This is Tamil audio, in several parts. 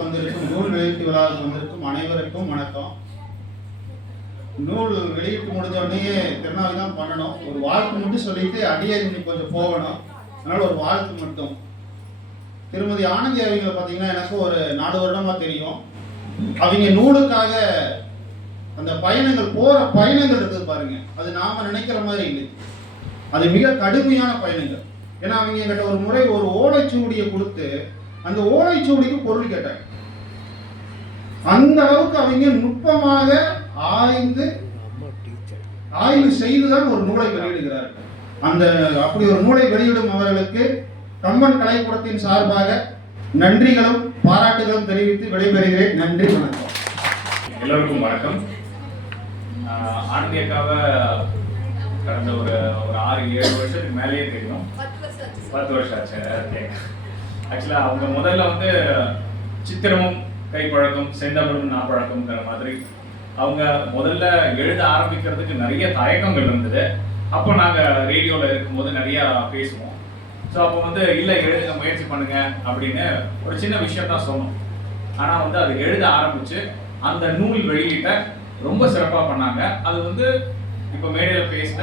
வந்திருக்கும் நூல் வெளியீட்டு விழாவுக்கு வந்திருக்கும் அனைவருக்கும் வணக்கம். நூல் வெளியிட்டு முடிஞ்ச உடனே திருநாள் தான் பண்ணணும். ஒரு வாழ்த்து மட்டும் சொல்லிட்டு அடியே கொஞ்சம் போகணும். அதனால ஒரு வாழ்த்து மட்டும். திருமதி ஆனந்தி அவங்களை பார்த்தீங்கன்னா எனக்கு ஒரு 4 வருடமா தெரியும். அவங்க நூலுக்காக அந்த பயணங்கள் போற பயணங்கள் இருக்குது பாருங்க, அது நாம நினைக்கிற மாதிரி இல்லை. அது மிக கடுமையான பயணங்கள். ஏன்னா அவங்க என்கிட்ட ஒரு முறை ஒரு ஓலைச்சுவடியை கொடுத்து அந்த ஓலைச்சுவடிக்கு பொருள் கேட்டாங்க. அந்த அளவுக்கு அவங்க நுட்பமாக ஆய்வு செய்துதான் ஒரு நூலை வெளியிடுகிறார்கள். அந்த அப்படி ஒரு நூலை வெளியிடும் அவர்களுக்கு கம்பன் கலைக்கூடத்தின் சார்பாக நன்றிகளும் பாராட்டுகளும் தெரிவித்து விடைபெறுகிறேன். நன்றி, வணக்கம். எல்லோருக்கும் வணக்கம். ஆனந்தி அக்காவை கடந்த ஒரு 6-7 வருஷத்துக்கு மேலேயே தெரியும். 10 வருஷம் ஆச்சு. ஆக்சுவலாக அவங்க முதல்ல வந்து சித்திரமும் கைப்பழக்கம் செந்தமிழும் நாப்பழக்கம்ங்கிற மாதிரி அவங்க முதல்ல எழுத ஆரம்பிக்கிறதுக்கு நிறைய தயக்கங்கள் இருந்தது. அப்போ நாங்கள் ரேடியோவில் இருக்கும்போது நிறையா பேசுவோம். ஸோ அப்போ வந்து இல்லை எழுத முயற்சி பண்ணுங்க அப்படின்னு ஒரு சின்ன விஷயம் தான் சொன்னோம். ஆனால் வந்து அது எழுத ஆரம்பித்து அந்த நூல் வெளியீட்டை ரொம்ப சிறப்பாக பண்ணாங்க. அது வந்து இப்போ மேடையில் பேசின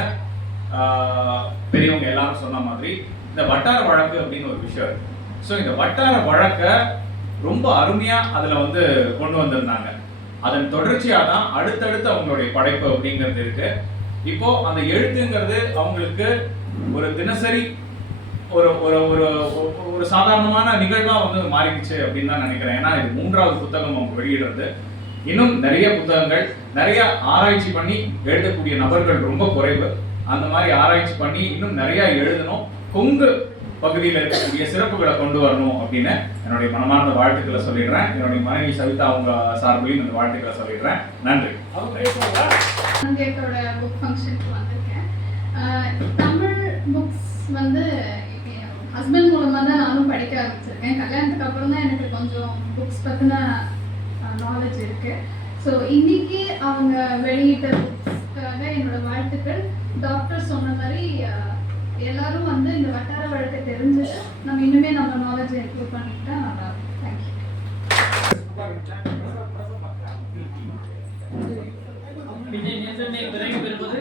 பெரியவங்க எல்லாரும் சொன்ன மாதிரி இந்த வட்டார வழக்கு அப்படின்னு ஒரு விஷயம் இருக்கு. ஸோ இந்த வட்டார வழக்கை ரொம்ப அருமையாக அதில் வந்து கொண்டு வந்திருந்தாங்க. அதன் தொடர்ச்சியாக தான் அடுத்தடுத்து அவங்களுடைய படைப்பு அப்படிங்கிறது இருக்கு. இப்போ அந்த எழுத்துங்கிறது அவங்களுக்கு ஒரு தினசரி ஒரு ஒரு ஒரு ஒரு சாதாரணமான நிகழ்வாக வந்து மாறிடுச்சு அப்படின்னு தான் நினைக்கிறேன். ஏன்னா இது 3வது புத்தகம் அவங்க வெளியிடுறது. இன்னும் நிறைய புத்தகங்கள், நிறைய ஆராய்ச்சி பண்ணி எழுதக்கூடிய நபர்கள் ரொம்ப குறைவு. அந்த மாதிரி ஆராய்ச்சி பண்ணி இன்னும் நிறைய எழுதணும், கொங்கு பகுதியில் இருக்கக்கூடிய சிறப்புகளை கொண்டு வரணும் அப்படின்னு என்னுடைய மனமார்ந்த வாழ்த்துக்களை சொல்லிடுறேன். என்னுடைய மனைவி சவிதா அவங்க சார்பிலையும் இந்த வாழ்த்துக்களை சொல்லிடுறேன். நன்றி. புக் ஃபங்க்ஷனுக்கு வந்திருக்கேன். தமிழ் புக்ஸ் வந்து ஹஸ்பண்ட் மூலமாக தான் நானும் படிக்க ஆரம்பிச்சிருக்கேன். கல்யாணத்துக்கு அப்புறம் தான் எனக்கு கொஞ்சம் புக்ஸ் பற்றின நாலேஜ் இருக்கு. ஸோ இன்னைக்கு அவங்க வெளியிட்ட புக்ஸ்க்காக என்னோட வாழ்த்துக்கள். டாக்டர் சொன்ன மாதிரி எல்லாரும் வந்து இந்த வட்டார வழக்கை தெரிஞ்சுட்டு நம்ம இன்னுமே நம்ம நாலேஜை இம்ப்ரூவ் பண்ணிக்கிட்டா நல்லா இருக்கும். தேங்க்யூ. விரைவு பெறுவது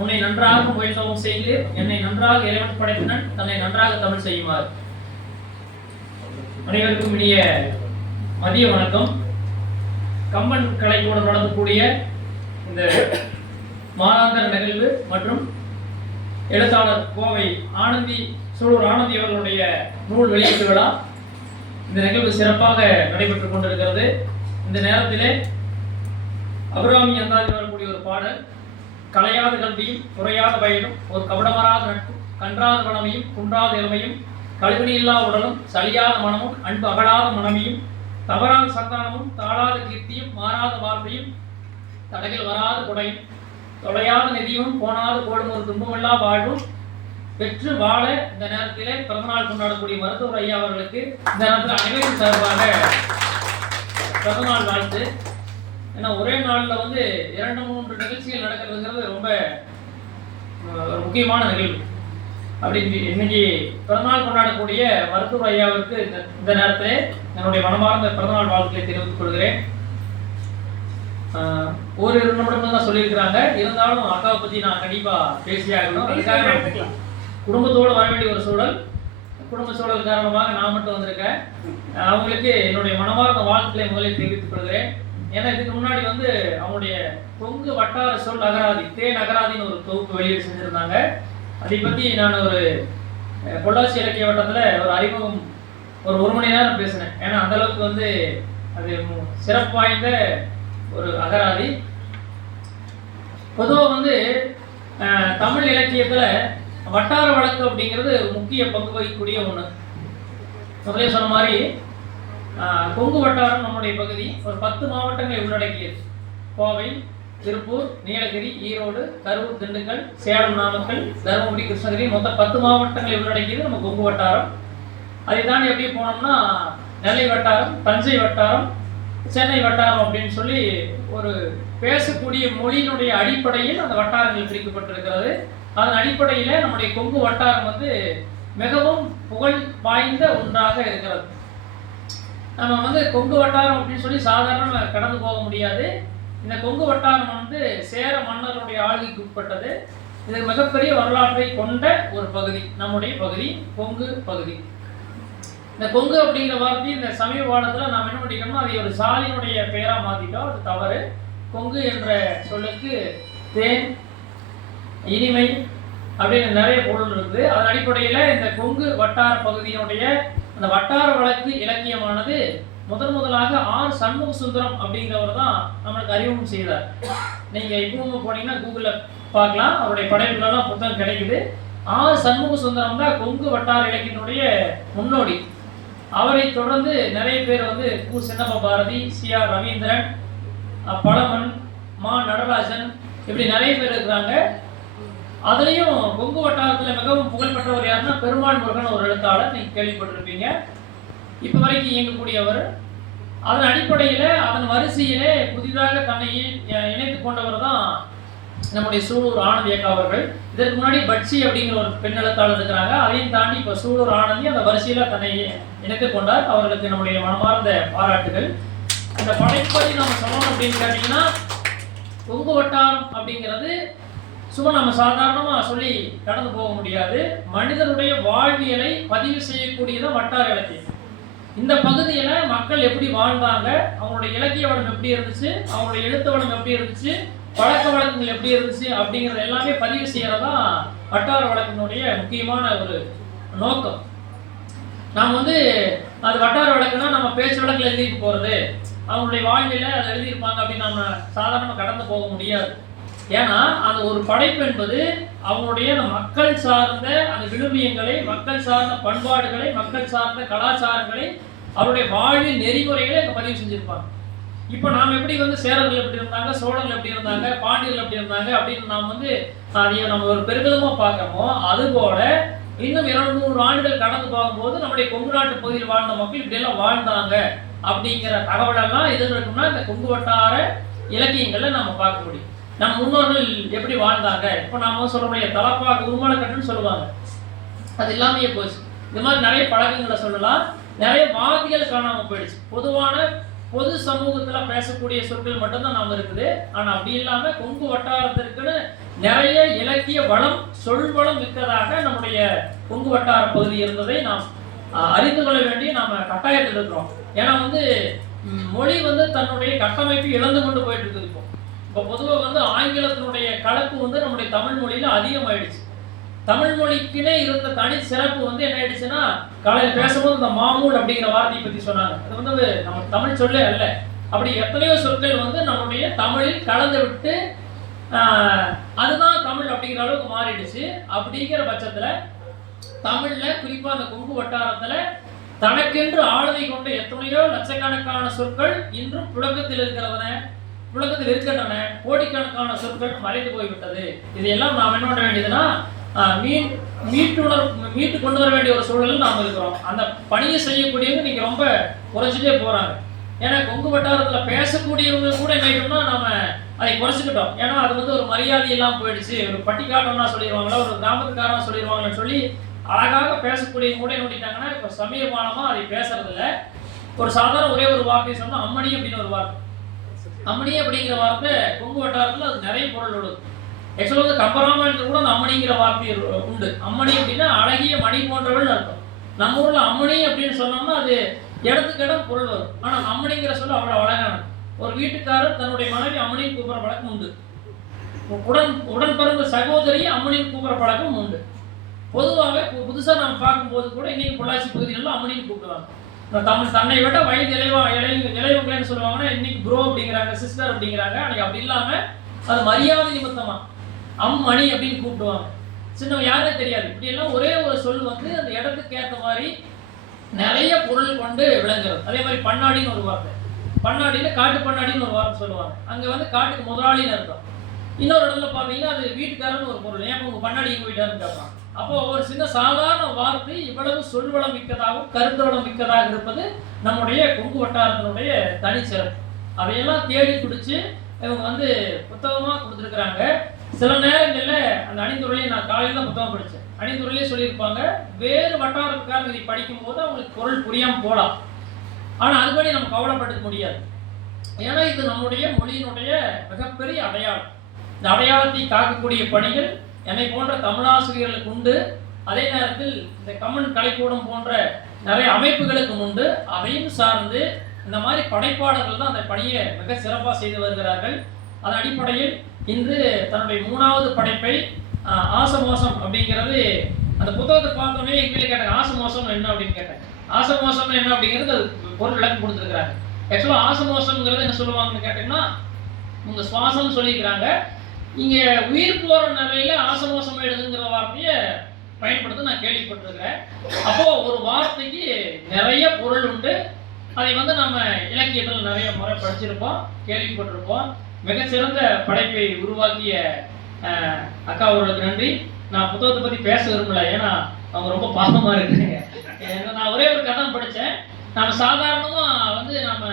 உன்னை நன்றாக முயற்சவும் செய்து என்னை நன்றாக இறைவன் படைத்தனன் தன்னை நன்றாக தமிழ் செய்யுமாறு. அனைவருக்கும் இனிய மதிய வணக்கம். கம்பன் கலைக்கூடம் நடத்தக்கூடிய இந்த மாதாந்திர நிகழ்வு மற்றும் எழுத்தாளர் கோவை சூலூர் ஆனந்தி அவர்களுடைய நூல் வெளியீட்டு விழா இந்த நிகழ்வு சிறப்பாக நடைபெற்றுக் கொண்டிருக்கிறது. இந்த நேரத்திலே அபிராமி அந்தாதி வரக்கூடிய ஒரு பாடல், கலையாத கல்வியும் குறையாத வயலும் ஒரு கபடமராத நட்பும் கன்றாத வளமையும் குன்றாத இளமையும் கழிவுணி இல்லா உடலும் சலியாத மனமும் அன்பு அகலாத மனமையும் தவறாத சந்தானமும் தாழாத கீர்த்தியும் மாறாத வாழ்வையும் தடகில் வராத கொடையும் தொலையாத நிதியும் போனாத கோடும் ஒரு துன்பமில்லா வாழ்வும் பெற்று வாழ இந்த நேரத்திலே பிறந்தநாள் கொண்டாடக்கூடிய மருத்துவர் ஐயா அவர்களுக்கு இந்த நேரத்தில் அனைவரும் சார்பாக பிறந்தநாள் வாழ்த்து. ஏன்னா ஒரே நாளில் வந்து 2-3 நிகழ்ச்சிகள் நடக்கிறதுங்கிறது ரொம்ப முக்கியமான நிகழ்வு. அப்படி இன்னைக்கு பிறந்தநாள் கொண்டாடக்கூடிய மருத்துவர் ஐயாவிற்கு இந்த நேரத்தில் என்னுடைய மனமார்ந்த பிறந்தநாள் வாழ்த்துக்களை தெரிவித்துக் கொள்கிறேன். ஒரு 2 நிமிடம் தான் சொல்லியிருக்கிறாங்க. இருந்தாலும் அக்காவை பற்றி நான் கண்டிப்பாக பேசியாகணும். அதுக்காக குடும்பத்தோடு வர வேண்டிய ஒரு சூழல், குடும்ப சூழல் காரணமாக நான் மட்டும் வந்திருக்கேன். அவங்களுக்கு என்னுடைய மனமார்ந்த வாழ்த்துக்களை முதலில் தெரிவித்துக் கொள்கிறேன். ஏன்னா இதுக்கு முன்னாடி வந்து அவங்களுடைய கொங்கு வட்டார சொல் அகராதி, தேன் அகராதின்னு ஒரு தொகுப்பு வெளியீடு செஞ்சுருந்தாங்க. அதை பற்றி நான் ஒரு பொள்ளாச்சி இலக்கிய வட்டத்தில் ஒரு அறிமுகம் ஒரு மணி நேரம் பேசினேன். ஏன்னா அந்தளவுக்கு வந்து அது சிறப்பு வாய்ந்த ஒரு அகராதி. பொதுவாக வந்து தமிழ் இலக்கியத்தில் வட்டார வழக்கு அப்படிங்கிறது முக்கிய பங்கு வகிக்கக்கூடிய ஒன்று. முதலே சொன்ன மாதிரி கொங்கு வட்டாரம் நம்முடைய பகுதி ஒரு 10 மாவட்டங்களை உள்ளடக்கியது. கோவை, திருப்பூர், நீலகிரி, ஈரோடு, கரூர், திண்டுக்கல், சேலம், நாமக்கல், தருமபுரி, கிருஷ்ணகிரி, மொத்தம் 10 மாவட்டங்களை உள்ளடக்கியது நம்ம கொங்கு வட்டாரம். அதை தாண்டி எப்படி போனோம்னா நெல்லை வட்டாரம், தஞ்சை வட்டாரம், சென்னை வட்டாரம் அப்படின்னு சொல்லி ஒரு பேசக்கூடிய மொழியினுடைய அடிப்படையில் அந்த வட்டாரங்கள் பிரிக்கப்பட்டிருக்கிறது. அதன் அடிப்படையில் நம்முடைய கொங்கு வட்டாரம் வந்து மிகவும் புகழ் வாய்ந்த ஒன்றாக இருக்கிறது. நம்ம வந்து கொங்கு வட்டாரம் அப்படின்னு சொல்லி சாதாரண கடந்து போக முடியாது. இந்த கொங்கு வட்டாரம் வந்து சேர மன்னருடைய ஆளுகைக்கு உட்பட்டது. இது மிகப்பெரிய வரலாற்றை கொண்ட ஒரு பகுதி, நம்முடைய பகுதி கொங்கு பகுதி. இந்த கொங்கு அப்படிங்கிற வார்த்தை இந்த சமீப காலத்தில் நாம் என்ன பண்ணிட்டோம்னா அதை ஒரு சாதியினுடைய பெயராக மாற்றிட்டோம். அது தவறு. கொங்கு என்ற சொல்லுக்கு தேன், இனிமை அப்படின்னு நிறைய பொருள் இருக்குது. அதன் அடிப்படையில் இந்த கொங்கு வட்டார பகுதியினுடைய அந்த வட்டார வழக்கு இலக்கியமானது முதலாக ஆர் சண்முக சுந்தரம் அப்படிங்கிறவர் தான் நம்மளுக்கு அறிமுகம் செய்தார். நீங்கள் இப்பவும் போனீங்கன்னா கூகுளில் பார்க்கலாம், அவருடைய படைப்புகளெல்லாம் புத்தகம் கிடைக்குது. ஆர் சண்முக சுந்தரம் தான் கொங்கு வட்டார இலக்கியத்தினுடைய முன்னோடி. அவரை தொடர்ந்து நிறைய பேர் வந்து கு. சின்னப்ப பாரதி, சி.ஆர். ரவீந்திரன், பழமன், மா. நடராஜன், இப்படி நிறைய பேர் இருக்கிறாங்க. அதுலேயும் கொங்கு வட்டாரத்தில் மிகவும் புகழ்பெற்றவர் யாருன்னா பெருமாள் முருகன் ஒரு எழுத்தாளர், நீங்கள் கேள்விப்பட்டிருப்பீங்க. இப்போ வரைக்கும் இயங்கக்கூடியவர். அதன் அடிப்படையில் அதன் வரிசையிலே புதிதாக தன்னை இணைத்து கொண்டவர் தான் நம்முடைய சூலூர் ஆனந்தி அக்கா அவர்கள். இதற்கு முன்னாடி பட்சி அப்படிங்கிற ஒரு பெண் எழுத்தாளர் இருக்கிறாங்க. அதையும் தாண்டி இப்போ சூலூர் ஆனந்தி அந்த வரிசையில் தன்னை இணைத்து கொண்டார். அவர்களுக்கு நம்முடைய மனமார்ந்த பாராட்டுகள். அந்த படைப்பை நம்ம சொல்லணும் அப்படின்னு கேட்டிங்கன்னா, கொங்கு வட்டாரம் அப்படிங்கிறது சும்மா நம்ம சாதாரணமாக சொல்லி கடந்து போக முடியாது. மனிதனுடைய வாழ்வியலை பதிவு செய்யக்கூடியதான் வட்டார இலக்கியம். இந்த பகுதியில் மக்கள் எப்படி வாழ்ந்தாங்க, அவங்களுடைய இலக்கிய வளம் எப்படி இருந்துச்சு, அவங்களுடைய எழுத்து வளம் எப்படி இருந்துச்சு, பழக்க வழக்கங்கள் எப்படி இருந்துச்சு அப்படிங்கிறது எல்லாமே பதிவு செய்யறதா வட்டார வழக்கினுடைய முக்கியமான ஒரு நோக்கம். நாம் வந்து அது வட்டார வழக்குன்னா நம்ம பேச்சு வழக்கில் எழுதிட்டு போகிறது, அவங்களுடைய வாழ்வியல அதை எழுதியிருப்பாங்க அப்படின்னு நம்ம சாதாரணமாக கடந்து போக முடியாது. ஏன்னா அந்த ஒரு படைப்பு என்பது அவங்களுடைய மக்கள் சார்ந்த அந்த விழுமியங்களை, மக்கள் சார்ந்த பண்பாடுகளை, மக்கள் சார்ந்த கலாச்சாரங்களை, அவருடைய வாழ்வியல் நெறிமுறைகளை அங்கே பதிவு செஞ்சுருப்பாங்க. இப்போ நாம் எப்படி வந்து சேரர்கள் எப்படி இருந்தாங்க, சோழர்கள் எப்படி இருந்தாங்க, பாண்டியர்கள் எப்படி இருந்தாங்க அப்படின்னு நாம் வந்து அதை நம்ம ஒரு பெருமிதமாக பார்க்குறோமோ, அதுபோல இன்னும் 200 ஆண்டுகள் கடந்து போகும்போது நம்முடைய கொங்கு நாட்டு பகுதியில் வாழ்ந்த மக்கள் இப்படியெல்லாம் வாழ்ந்தாங்க அப்படிங்கிற தகவலெல்லாம் எது இருக்குன்னா இந்த கொங்கு வட்டார இலக்கியங்களை நம்ம பார்க்க முடியும். நம்ம முன்னோர்கள் எப்படி வாழ்ந்தாங்க, இப்போ நாம சொல்ல முடியாது தலப்பாக்கு உருமாலக்கட்டுன்னு சொல்லுவாங்க, அது இல்லாமையே போச்சு. இந்த மாதிரி நிறைய பழக்கங்களை சொல்லலாம். நிறைய வாதிகள் காணாமல் போயிடுச்சு. பொது சமூகத்தில் பேசக்கூடிய சொற்கள் மட்டும்தான் நாம் இருக்குது. ஆனால் அப்படி இல்லாமல் கொங்கு வட்டாரத்திற்குன்னு நிறைய இலக்கிய வளம், சொல் வளம் மிக்கதாக நம்முடைய கொங்கு வட்டார பகுதி இருந்ததை நாம் அறிந்து கொள்ள வேண்டிய நாம் கட்டாயத்தில் இருக்கிறோம். ஏன்னா வந்து மொழி வந்து தன்னுடைய கட்டமைப்பை இழந்து கொண்டு போயிட்டு இருக்குது. இப்போ பொதுவாக வந்து ஆங்கிலத்தினுடைய கலப்பு வந்து நம்முடைய தமிழ் மொழியில் அதிகமாயிடுச்சு. தமிழ் மொழிக்குன்னே இருந்த தனி சிறப்பு வந்து என்ன ஆயிடுச்சுன்னா, காலையில் பேசும்போது இந்த மாமூல் அப்படிங்கிற வார்த்தையை பற்றி சொன்னாங்க. அது வந்து நம்ம தமிழ் சொல்லே அல்ல. அப்படி எத்தனையோ சொற்கள் வந்து நம்முடைய தமிழில் கலந்து விட்டு அதுதான் தமிழ் அப்படிங்கிற அளவுக்கு மாறிடுச்சு. அப்படிங்கிற பட்சத்தில் தமிழில் குறிப்பாக அந்த கொங்கு வட்டாரத்தில் தனக்கென்று ஆளுமை கொண்ட எத்தனையோ லட்சக்கணக்கான சொற்கள் இன்றும் புழக்கத்தில் இருக்கின்றன. கோடிக்கணக்கான சொற்கள் மறைந்து போய்விட்டது. இதையெல்லாம் நாம் என்ன பண்ண வேண்டியதுன்னா மீட்டு கொண்டு வர வேண்டிய ஒரு சூழலில் நாம் இருக்கிறோம். அந்த பணியை செய்யக்கூடியவங்க நீங்கள் ரொம்ப குறைச்சிட்டே போகிறாங்க. ஏன்னா கொங்கு வட்டாரத்தில் பேசக்கூடியவங்க கூட என்ன நம்ம அதை குறைச்சிக்கிட்டோம். ஏன்னா அது வந்து ஒரு மரியாதையெல்லாம் போயிடுச்சு. ஒரு பட்டிக்காட்டம்னா சொல்லிடுவாங்களா, ஒரு கிராமத்துக்காரனா சொல்லிடுவாங்கன்னு சொல்லி அழகாக பேசக்கூடியவங்க கூட என்ன பண்ணிட்டாங்கன்னா இப்போ சமீபமானமாக அதை பேசுறதில்ல. ஒரு சாதாரண ஒரே ஒரு வார்த்தையை சொன்னால் அம்மணி அப்படின்னு ஒரு வார்த்தை. அம்மணி அப்படிங்கிற வார்த்தை கொங்கு வட்டாரத்தில் அது நிறைய பொருள் உள்ளது. ஆக்சுவலாக வந்து கம்பராமாயணத்தில் கூட அந்த அம்மணிங்கிற வார்த்தை உண்டு. அம்மணி அப்படின்னா அழகிய மணி போன்றவள் அர்த்தம். நம்ம ஊரில் அம்மணி அப்படின்னு சொன்னோம்னா அது இடத்துக்கு இடம் பொருள் வரும். ஆனால் அம்மணிங்கிற சொல்ல அவ்வளோ அழகானது. ஒரு வீட்டுக்காரர் தன்னுடைய மனைவி அம்மணின்னு கூப்பிட்ற பழக்கம் உண்டு. உடன் பிறந்த சகோதரியை அம்மணின்னு கூப்பிட்ற பழக்கம் உண்டு. பொதுவாக புதுசாக நம்ம பார்க்கும்போது கூட இன்னைக்கு பொள்ளாச்சி பகுதியிலலாம் அம்மணின்னு கூப்பிடுவாங்க. தன்னை விட வயது இளையவங்களேன்னு சொல்லுவாங்கன்னா இன்னைக்கு ப்ரோ அப்படிங்கிறாங்க, சிஸ்டர் அப்படிங்கிறாங்க. அன்னைக்கு அப்படி இல்லாமல் அது மரியாதை நிமித்தமாக அம்மணி அப்படின்னு கூப்பிடுவாங்க. சின்னவங்க யாருமே தெரியாது. இப்படியெல்லாம் ஒரே ஒரு சொல் வந்து அந்த இடத்துக்கு ஏற்ற மாதிரி நிறைய பொருள் கொண்டு விளங்குறது. அதே மாதிரி பண்ணாடின்னு ஒரு வார்த்தை, பண்ணாடியில் காட்டு பண்ணாடின்னு ஒரு வார்த்தை சொல்லுவாங்க. அங்கே வந்து காட்டுக்கு முதலாளின்னு அர்த்தம். இன்னொரு இடத்துல பார்த்தீங்கன்னா அது வீட்டுக்காரன்னு ஒரு பொருள். ஏன் உங்கள் பண்ணாடி எங்கள் வீட்டாருன்னு கேட்பாங்க. அப்போ ஒரு சின்ன சாதாரண வார்த்தை இவ்வளவு சொல்வளம் மிக்கதாகவும் கருத்துவளம் மிக்கதாக இருப்பது நம்முடைய கொங்கு வட்டாரத்தினுடைய தனிச்சிறப்பு. அதையெல்லாம் தேடி பிடிச்சி இவங்க வந்து புத்தகமாக கொடுத்துருக்குறாங்க. சில நேரங்களில் அந்த அணிந்துரையை நான் காலையில் தான் புத்தகம் படித்தேன். அணிந்துரையிலே சொல்லியிருப்பாங்க, வேறு வட்டாரத்துக்காரங்க இதை படிக்கும்போது அவங்களுக்கு பொருள் புரியாமல் போகலாம். ஆனால் அதுபடி நம்ம கவலைப்பட்டுக்க முடியாது. ஏன்னா இது நம்முடைய மொழியினுடைய மிகப்பெரிய அடையாளம். இந்த அடையாளத்தை காக்கக்கூடிய பணிகள் என்னை போன்ற தமிழாசிரியர்களுக்கு உண்டு. அதே நேரத்தில் இந்த கம்மன் கலைக்கூடம் போன்ற நிறைய அமைப்புகளுக்கு உண்டு. அதையும் சார்ந்து இந்த மாதிரி படைப்பாளர்கள் தான் அந்த பணியை மிக சிறப்பாக செய்து வருகிறார்கள். அதன் அடிப்படையில் இன்று தன்னுடைய 3வது படைப்பை ஆசமோசம் அப்படிங்கிறது, அந்த புத்தகத்தை பார்த்தோன்னே எங்களுக்கு கேட்டாங்க ஆசமோசம் என்ன அப்படின்னு கேட்டாங்க. ஆசமோசம் என்ன அப்படிங்கிறது பொருள் விளக்கம் கொடுத்துருக்குறாங்க. ஆக்சுவலாக ஆசமோசம்ங்கிறது என்ன சொல்லுவாங்கன்னு கேட்டிங்கன்னா, உங்கள் சுவாசம்னு சொல்லிக்கிறாங்க. இங்கே உயிர் போகிற நிலையில் ஆசமோசம் எழுதுங்கிற வார்த்தையை பயன்படுத்த நான் கேள்விப்பட்டிருக்கிறேன். அப்போது ஒரு வார்த்தைக்கு நிறைய பொருள் உண்டு. அதை நம்ம இலக்கியத்தில் நிறைய முறை படிச்சிருப்போம், கேள்விப்பட்டிருப்போம். மிகச்சிறந்த படைப்பை உருவாக்கிய அக்கா அவர்களுக்கு நன்றி. நான் புத்தகத்தை பற்றி பேச விரும்பல, ஏன்னா அவங்க ரொம்ப பாவமாக இருக்குங்க. நான் ஒரே ஒரு கதை படித்தேன். நம்ம சாதாரணமாக நம்ம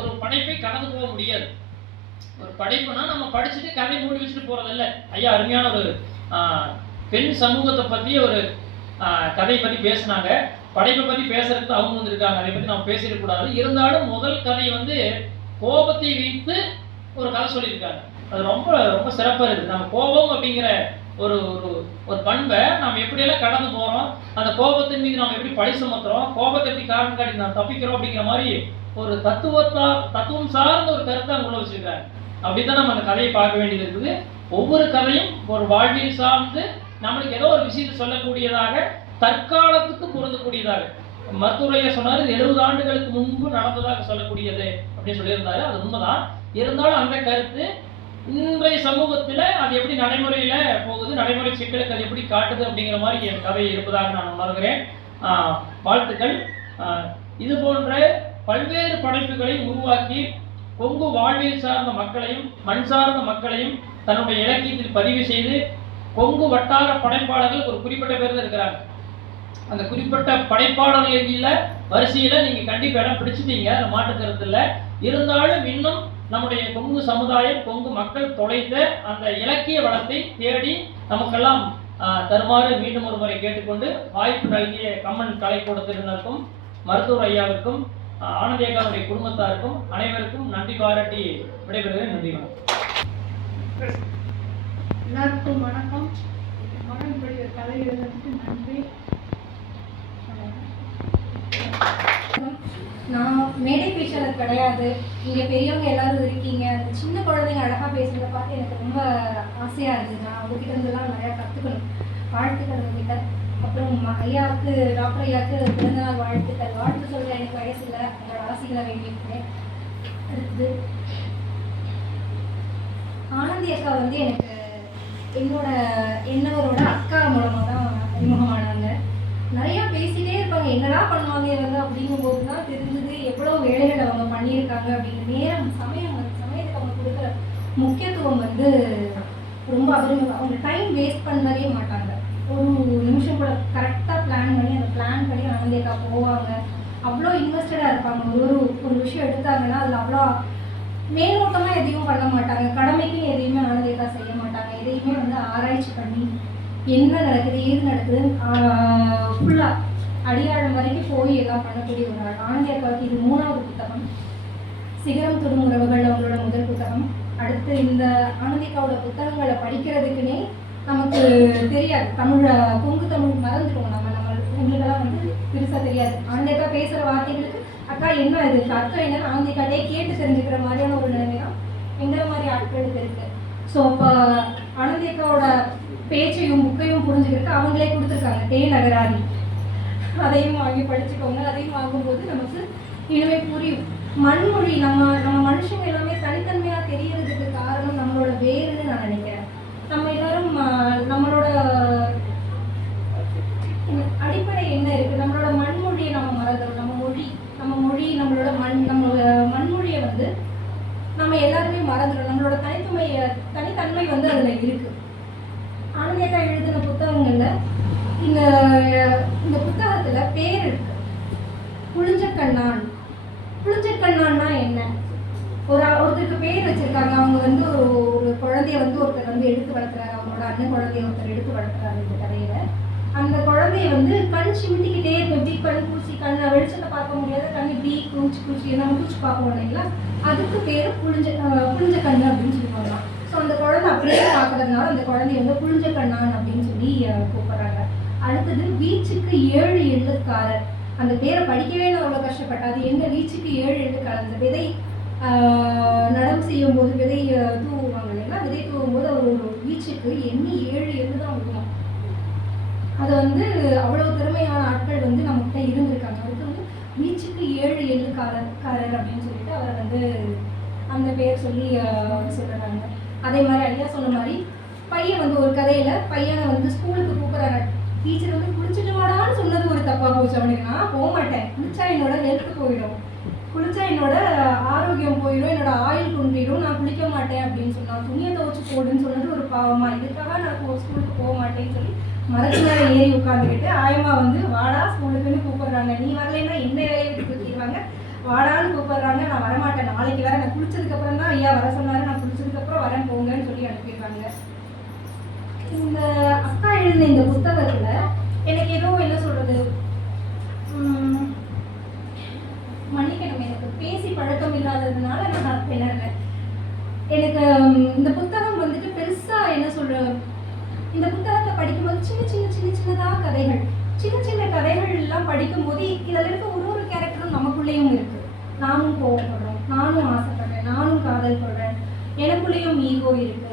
ஒரு படைப்பை கடந்து போக முடியாது. ஒரு படைப்புனா நம்ம படிச்சுட்டு கதை மூடி வச்சுட்டு போகிறதில்ல. ஐயா அருமையான ஒரு பெண் சமூகத்தை பற்றி ஒரு கதையை பற்றி பேசினாங்க. படைப்பை பற்றி பேசுறதுக்கு அவங்க வந்துருக்காங்க, அதை பற்றி நம்ம பேசிடக்கூடாது. இருந்தாலும் முதல் கதை கோபத்தை வைத்து ஒரு கதை சொல்லியிருக்காங்க. அது ரொம்ப ரொம்ப சிறப்பாக இருக்குது. நம்ம கோபம் அப்படிங்கிற ஒரு ஒரு பண்பை நாம் எப்படியெல்லாம் கடந்து போகிறோம், அந்த கோபத்தின் மீது நாம் எப்படி பழி சுமத்துறோம், கோபத்தை எப்படி காரணம் காட்டி நாம் தப்பிக்கிறோம் அப்படிங்கிற மாதிரி ஒரு தத்துவம் சார்ந்த ஒரு கருத்தை அவங்க உள்ள வச்சிருக்காங்க. அப்படித்தான் நம்ம அந்த கதையை பார்க்க வேண்டியது இருக்குது. ஒவ்வொரு கதையும் ஒரு வாழ்வியல் சார்ந்து நம்மளுக்கு ஏதோ ஒரு விஷயத்தை சொல்லக்கூடியதாக, தற்காலத்துக்கு பொருந்தக்கூடியதாக. மருத்துவரையா சொன்னார், 70 ஆண்டுகளுக்கு முன்பு நடந்ததாக சொல்லக்கூடியது அப்படின்னு சொல்லியிருந்தாரு. அது உண்மைதான். இருந்தாலும் அந்த கருத்து இன்றைய சமூகத்தில் அது எப்படி நடைமுறையில் போகுது, நடைமுறை சிக்கலுக்கு அது எப்படி காட்டுது அப்படிங்கிற மாதிரி என் கதை இருப்பதாக நான் உணர்கிறேன். வாழ்த்துக்கள். இது போன்ற பல்வேறு படைப்புகளை உருவாக்கி கொங்கு வாழ்வியல் சார்ந்த மக்களையும் மண் சார்ந்த மக்களையும் தன்னுடைய இலக்கியத்தில் பதிவு செய்து கொங்கு வட்டார படைப்பாளர்கள் ஒரு குறிப்பிட்ட பேர் தான் இருக்கிறாங்க. அந்த குறிப்பிட்ட படைப்பாளர்களில் வரிசையில் நீங்கள் கண்டிப்பாக இடம் பிடிச்சிட்டீங்க, அதை மாற்று கருத்து இல்லை. இருந்தாலும் இன்னும் நம்முடைய கொங்கு சமுதாயம், கொங்கு மக்கள் தொலைத்த அந்த இலக்கிய வளத்தை தேடி நமக்கெல்லாம் தருமாறு மீண்டும் ஒரு முறை கேட்டுக்கொண்டு, வாய்ப்பு நல்கிய கம்மன் கலைக்கூடத்தினருக்கும் மருத்துவர் ஐயாவிற்கும் ஆனந்தி அக்காவுடைய குடும்பத்தாருக்கும் அனைவருக்கும் நன்றி பாராட்டி விடைபெறுகிறேன். நன்றி. எல்லாருக்கும் வணக்கம். மகன்படி ஒரு கதை எழுதுறதுக்கு நன்றி. நான் மேடை பேச்சாளர் கிடையாது. இங்கே பெரியவங்க எல்லாரும் இருக்கீங்க. அந்த சின்ன குழந்தைங்க அழகாக பேசுகிறத பார்த்து எனக்கு ரொம்ப ஆசையாக இருந்தது. நான் அவங்ககிட்ட இருந்தெல்லாம் நிறையா கற்றுக்கணும். வாழ்த்துக்கள் உங்ககிட்ட. அப்புறம் ஐயாவுக்கு, டாக்டர் ஐயாவுக்கு பிறந்தநாள் வாழ்த்துக்கள். வாழ்த்து சொல்கிற எனக்கு வயசு இல்லை, உங்களோட ஆசைகளை வேண்டியிருக்கிறேன். அடுத்தது ஆனந்தி அக்கா எனக்கு என்னவரோட அக்கா மூலமாக தான் அறிமுகமானாங்க. நிறையா பேசிகிட்டே இருப்பாங்க, என்னடா பண்ணுவாங்க அப்படிங்கும்போது தான் தெரிஞ்சது எவ்வளோ வேலைகள் அவங்க பண்ணியிருக்காங்க அப்படின்னு. சமயத்துக்கு அவங்க கொடுக்குற முக்கியத்துவம் ரொம்ப அவங்க டைம் வேஸ்ட் பண்ணவே மாட்டாங்க. ஒரு நிமிஷம் கூட கரெக்டாக பிளான் பண்ணி ஆனந்தி அக்கா போவாங்க. அவ்வளோ இன்வெஸ்டடாக இருப்பாங்க. ஒரு விஷயம் எடுத்தாங்கன்னா அதில் அவ்வளோ மேலோட்டமாக எதையும் பண்ண மாட்டாங்க. கடமைக்கும் எதையுமே ஆனந்தி அக்கா செய்ய மாட்டாங்க. எதையுமே ஆராய்ச்சி பண்ணி என்ன நடக்குது, ஏது நடக்குதுன்னு ஃபுல்லாக அடியாழம் வரைக்கும் போய் எல்லாம் பண்ணக்கூடிய ஒரு ஆள். ஆனந்தி அக்காவுக்கு இது 3வது புத்தகம். சிகரம் தொடும் உறவுகள் அவங்களோட முதல் புத்தகம். அடுத்து இந்த ஆனந்தி அக்காவோட புத்தகங்களை படிக்கிறதுக்குன்னே நமக்கு தெரியாது. கொங்கு தமிழ் மறந்துடுவோம். உங்களுக்கெல்லாம் பெருசாக தெரியாது. ஆனந்தி அக்கா பேசுகிற வார்த்தைகளுக்கு அக்கா என்ன இது அர்த்தம் என்னன்னு ஆனந்தி அக்காட்டே கேட்டு தெரிஞ்சுக்கிற மாதிரியான ஒரு நிலைமை தான் எங்களை மாதிரி ஆட்களுக்கு இருக்குது. ஸோ இப்போ ஆனந்தி அக்காவோட பேச்சையும் புக்கையும் புரிஞ்சுக்கிறதுக்கு அவங்களே கொடுத்துருக்காங்க தேன் அகராதி. அதையும் வாங்கி படிச்சுக்கோங்க. அதையும் வாங்கும்போது நமக்கு இனிமே புரியும். மண்மொழி நம்ம மனுஷங்க எல்லாமே தனித்தன்மையாக தெரியறதுக்கு காரணம் நம்மளோட வேறுன்னு நான் நினைக்கிறேன். நம்ம எல்லாரும் நம்மளோட அடிப்படை என்ன இருக்குது, நம்மளோட மண்மொழியை நம்ம மறந்துடும். நம்மளோட மண்மொழியை நம்ம எல்லாருமே மறந்துடும். நம்மளோட தனித்தன்மை அதில் இருக்குது. ஆனந்தி அக்கா எழுதின புத்தகங்களில் இந்த புத்தகத்தில் பேர் இருக்கு, புளிஞ்சக்கண்ணான். புளிஞ்சக்கண்ணான்னா என்ன? ஒருத்தருக்கு பேர் வச்சிருக்காங்க. அவங்க ஒரு குழந்தைய ஒருத்தர் எடுத்து வளர்க்குறாரு. அவங்களோட அண்ணன் குழந்தைய ஒருத்தர் எடுத்து வளர்க்குறாரு இந்த கதையில. அந்த குழந்தைய வந்து கண் சிமிட்டிக்கிட்டே இருக்கும். இப்படி கண் பூச்சி, கண்ணை வெளிச்சத்தை பார்க்க முடியாத கண் இப்படி பூச்சி நம்ம பூச்சி பார்ப்போம் இல்லைங்களா, அதுக்கு பேர் புளிஞ்ச கண்ணு அப்படின்னு சொல்லுவாங்க. ஸோ அந்த குழந்தை அப்படியே பார்க்கறதுனால அந்த குழந்தைய வந்து புளிஞ்ச கண்ணான் அப்படின்னு சொல்லி கூப்பிட்றாங்க. அடுத்தது வீச்சுக்கு 7 எள்ளுக்காரர். அந்த பேரை படிக்கவே நான் அவ்வளோ கஷ்டப்பட்டேன். அது என்ன வீச்சுக்கு 7 எள்ளுக்காரர்? அந்த விதை நடவு செய்யும் போது விதை தூவுவாங்க இல்லைங்களா, விதை தூவும் போது அவர் ஒரு வீச்சுக்கு எண்ணி 7 எள்ளு தான் விடுவோம். அது வந்து அவ்வளோ திறமையான ஆட்கள் வந்து நம்மகிட்ட இருந்திருக்காங்க. அதுக்கு வந்து வீச்சுக்கு 7 எள்ளுக்காரர் அப்படின்னு சொல்லிட்டு அவரை வந்து அந்த பேர் சொல்லி சொல்கிறாங்க. அதே மாதிரி ஐயா சொன்ன மாதிரி பையன் வந்து ஒரு கதையில் பையனை வந்து ஸ்கூலுக்கு கூப்பிட்றாங்க. டீச்சர் வந்து குளிச்சுட்டு வாடான்னு சொன்னது ஒரு தப்பாக போச்சு அவனுக்கு. நான் போக மாட்டேன், குளிச்சா என்னோட ஹெல்த் போயிடும், குளிச்சா என்னோட ஆரோக்கியம் போயிடும், என்னோட ஆயில் குன்றிடும், நான் குளிக்க மாட்டேன் அப்படின்னு சொன்னான். துணியை துவச்சி போடுன்னு சொன்னது ஒரு பாவமா, இதுக்காக நான் ஸ்கூலுக்கு போக மாட்டேன்னு சொல்லி மரத்து மேலே ஏறி உட்காந்துக்கிட்டு ஆயமா வந்து வாடா ஸ்கூலுக்குன்னு கூப்பிடுறாங்க. நீ வரலைன்னா என்ன வேலையை விட்டு தூக்கிடுவாங்க, வாடான்னு கூப்பிடுறாங்க. நான் வரமாட்டேன், நாளைக்கு வேற நான் குளிச்சதுக்கப்புறம் தான் ஐயா வர சொன்னாரு, நான் குளிச்சதுக்கப்புறம் வரேன் போங்கன்னு சொல்லி அனுப்பிடுறாங்க. இந்த அக்கா எழுதின இந்த புத்தகத்துல எனக்கு ஏதோ என்ன சொல்றது, மன்னிக்கணும், எனக்கு பேசி பழக்கம் இல்லாததுனால நான் பின்னறேன். எனக்கு இந்த புத்தகம் வந்துட்டு பெருசா என்ன சொல்ற, இந்த புத்தகத்தை படிக்கும்போது சின்னதாக கதைகள், சின்ன கதைகள் எல்லாம் படிக்கும்போது இதில் இருக்க ஒரு கேரக்டரும் நமக்குள்ளேயும் இருக்கு. நானும் கோவப்படுறோம், நானும் ஆசைப்படுறேன், நானும் காதல் படுறேன், எனக்குள்ளேயும் ஈகோ இருக்கு.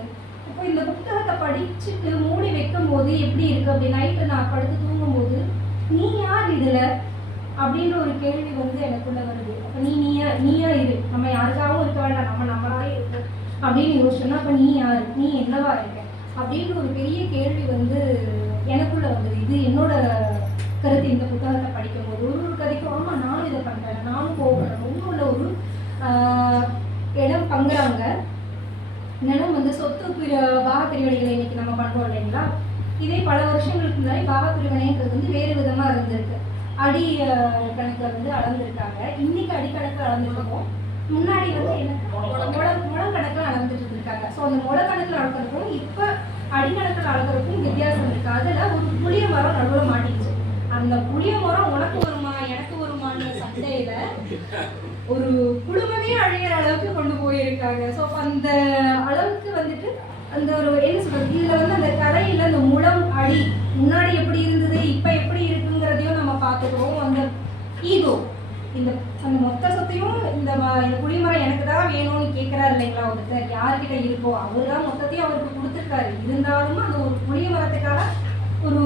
இப்போ இந்த புத்தகத்தை படிச்சுட்டு மூடி வைக்கும் போது எப்படி இருக்கு அப்படி நைட்டு நான் படுத்து தூங்கும் போது நீ யார் இதுல அப்படின்ற ஒரு கேள்வி வந்து எனக்குள்ள வருது. அப்போ நீயா இரு, நம்ம யாருக்காகவும் இருக்க வேண்டாம், நம்மளாலே இருக்கு அப்படின்னு யோசிச்சோன்னா அப்போ நீ யாரு, நீ என்னவா இருக்க அப்படின்ற ஒரு பெரிய கேள்வி வந்து எனக்குள்ள வந்தது. இது என்னோட கருத்து. இந்த புத்தகத்தை படிக்கும்போது ஒரு கதைக்கும் ஆமா நானும் இதை பண்றேன், நானும் கோவப்படுறேன். உள்ள ஒரு இடம் பங்குறாங்க. நிலம் வந்து சொத்து பாகப்பிரிவினைகளை இன்னைக்கு நம்ம பண்றோம் இல்லைங்களா, இதே பல வருஷங்களுக்கு முன்னாடி பாகப்பிரிவினைன்றது வந்து வேறு விதமா இருந்திருக்கு. அடி கணக்குல வந்து அளந்திருக்காங்க. இன்னைக்கு அடிக்கணக்கில் அளந்துருக்கோம், முன்னாடி வந்து என்ன முழம் கணக்கில் அளந்துட்டு இருக்காங்க. ஸோ அந்த முழ கணக்கில் அளக்கிறதுக்கும் இப்போ அடிக்கணக்கில் அளக்கிறதுக்கும் வித்தியாசம் இருக்கு. அதில் ஒரு புளிய மரம் நடுவில் மாட்டிடுச்சு. அந்த புளிய மரம் உனக்கு வருமா எனக்கு வருமான சண்டையில ஒரு குடும்பமே அழியிற அளவுக்கு கொண்டு போயிருக்காங்க. ஸோ அந்த அளவுக்கு வந்துட்டு அந்த ஒரு என்ன சொல்றது, இதுல வந்து அந்த கதையில அந்த முழம் அடி முன்னாடி எப்படி இருந்தது இப்போ எப்படி இருக்குங்கிறதையும் நம்ம பார்த்துக்கிறோம். அந்த ஈகோ, இந்த அந்த மொத்த சொத்தையும் இந்த புளிமரம் எனக்கு தான் வேணும்னு கேட்குறாரு இல்லைங்களா ஒருத்தர், யாருக்கிட்ட இருக்கோ அவர் தான் மொத்தத்தையும் அவருக்கு கொடுத்துருக்காரு. இருந்தாலும் அந்த ஒரு புளிய மரத்துக்காக ஒரு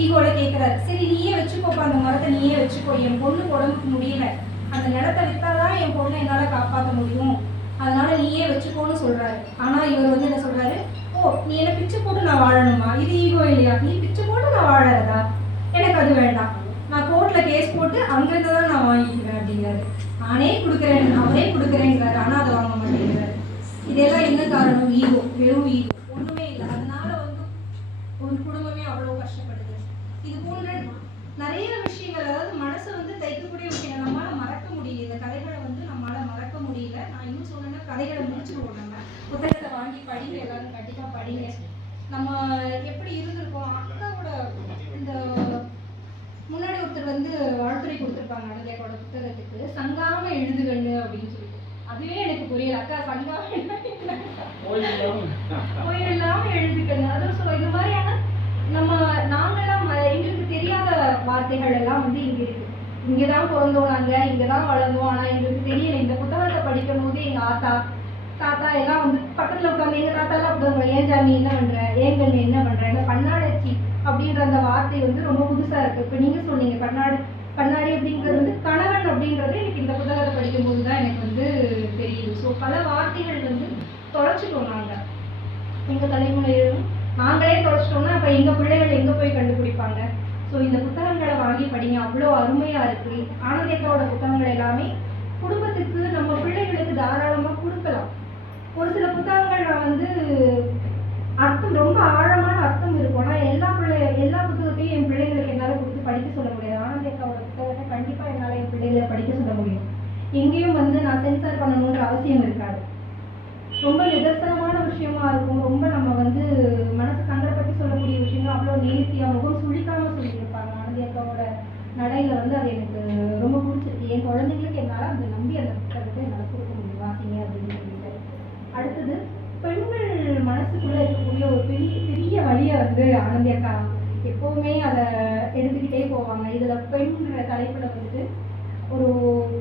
ஈகோல கேட்குறாரு. சரி நீயே வச்சுக்கோப்பா, அந்த மரத்தை நீயே வச்சுக்கோ, என் பொண்ணுக்கு உடம்புக்கு முடியல, அந்த நிலத்தை விற்றாதான் என் பொண்ணை என்னால் காப்பாற்ற முடியும், அதனால நீயே வச்சுக்கோன்னு சொல்றாரு. ஆனா இவர் வந்து என்ன சொல்றாரு, ஓ நீ என்ன பிச்சை போட்டு நான் வாழணுமா, இது ஈகோ இல்லையா, நீ பிச்சை போட்டு நான் வாழறதா, எனக்கு அது வேண்டாம், நான் கோர்ட்ல கேஸ் போட்டு அங்கிருந்து தான் நான் வாங்கிக்குவேன் அப்படிங்கிறாரு. நானே கொடுக்குறேன் அவரே கொடுக்குறேங்கிறாரு, ஆனா அதை வாங்க மாட்டேங்கிறாரு. இதெல்லாம் என்ன காரணம், ஈகோ, வெறும் ஈகோ, ஒண்ணுமே இல்லை. அதனால வந்து ஒரு குடும்பமே அவ்வளோ கஷ்டப்படுது. இது போன்ற நிறைய விஷயங்கள், அதாவது மனசை வந்து தைக்கக்கூடிய விஷயங்கள் நம்மளால மறக்க முடியல. இந்த கதைகளை வந்து நம்மளால மறக்க முடியல. நான் இன்னும் சொன்னேன்னா கதைகளை முடிச்சுடுவோம். நம்ம புத்தகத்தை வாங்கி படிங்க, எல்லாரும் கண்டிப்பா படிங்க. நம்ம எப்படி இருந்திருக்கோம், அக்காவோட இந்த முன்னாடி ஒருத்தர் வந்து வாழ்த்துறை கொடுத்துருப்பாங்க அனதியாவோட புத்தகத்துக்கு, சங்காம எழுதுகண்ணு அப்படின்னு சொல்லிட்டு. அதுவே எனக்கு புரியல. அக்கா சங்காம போயிடலாம எழுதுகண்ணு அதுவும் சொல்ல. இந்த மாதிரியான நாங்கெல்லாம் எங்களுக்கு தெரியாத வார்த்தைகள் எல்லாம் வந்து இங்க இருக்கு. இங்கதான் பிறந்தோம், நாங்க இங்கதான் வளர்ந்தோம், ஆனா எங்களுக்கு தெரியல. இந்த புத்தகத்தை படிக்கும் போது எங்க தாத்தா எல்லாம் வந்து பக்கத்துல உட்காந்து, எங்க தாத்தா எல்லாம் அப்படிங்க, ஏன் ஜாமி என்ன பண்ற, ஏன் கண்ணு என்ன பண்ற, இந்த பன்னாடச்சி அப்படின்ற அந்த வார்த்தை வந்து ரொம்ப புதுசா இருக்கு. இப்ப நீங்க சொன்னீங்க கண்ணாடி அப்படிங்கிறது வந்து கணவன் அப்படின்றது எனக்கு இந்த புத்தகத்தை படிக்கும் போதுதான் எனக்கு வந்து தெரியுது. ஸோ பல வார்த்தைகள் வந்து தொலைச்சிட்டோம் நாங்க, எங்க தலைமுறையிலும் நாங்களே தொலைச்சிட்டோம்னா அப்ப எங்க பிள்ளைகள் எங்க போய் கண்டுபிடிப்பாங்க. ஸோ இந்த புத்தகங்களை வாங்கி படிங்க, அவ்வளோ அருமையா இருக்கு. ஆனந்தியக்காவோட புத்தகங்கள் எல்லாமே குடும்பத்துக்கு நம்ம பிள்ளைகளுக்கு தாராளமா கொடுக்கலாம். ஒரு சில புத்தகங்கள் நான் வந்து அர்த்தம் ரொம்ப ஆழமான அர்த்தம் இருக்கும், ஆனால் எல்லா புத்தகத்தையும் என் பிள்ளைங்களுக்கு என்னால் கொடுத்து படிக்க சொல்ல முடியாது. ஆனந்தியக்காவோட புத்தகத்தை கண்டிப்பா என்னால் என் பிள்ளைகளை படிக்க சொல்ல முடியும். எங்கேயும் வந்து நான் சென்சார் பண்ணணுன்ற அவசியம் இருக்காது. ரொம்ப நிதர்சனமான விஷயமா இருக்கும். ரொம்ப நம்ம வந்து மனசு சங்கடப்பட்டு சொல்லக்கூடிய விஷயங்கள் அவ்வளோ நேர்த்தியா முகம் நடையில் வந்து அது எனக்கு ரொம்ப பிடிச்சிருக்கு. என் குழந்தைங்களுக்கு என்னால் அந்த நம்பி அந்த புத்தகத்தை என்னால் கொடுக்க முடியும், வாசிங்க அப்படின்னு சொல்லிட்டு. அடுத்தது பெண்கள் மனசுக்குள்ளே இருக்கக்கூடிய ஒரு பெரிய வழியை வந்து ஆனந்தி அக்கா எப்போவுமே அதை எடுத்துக்கிட்டே போவாங்க. இதில் பெண்கிற தலைப்பில் வந்துட்டு ஒரு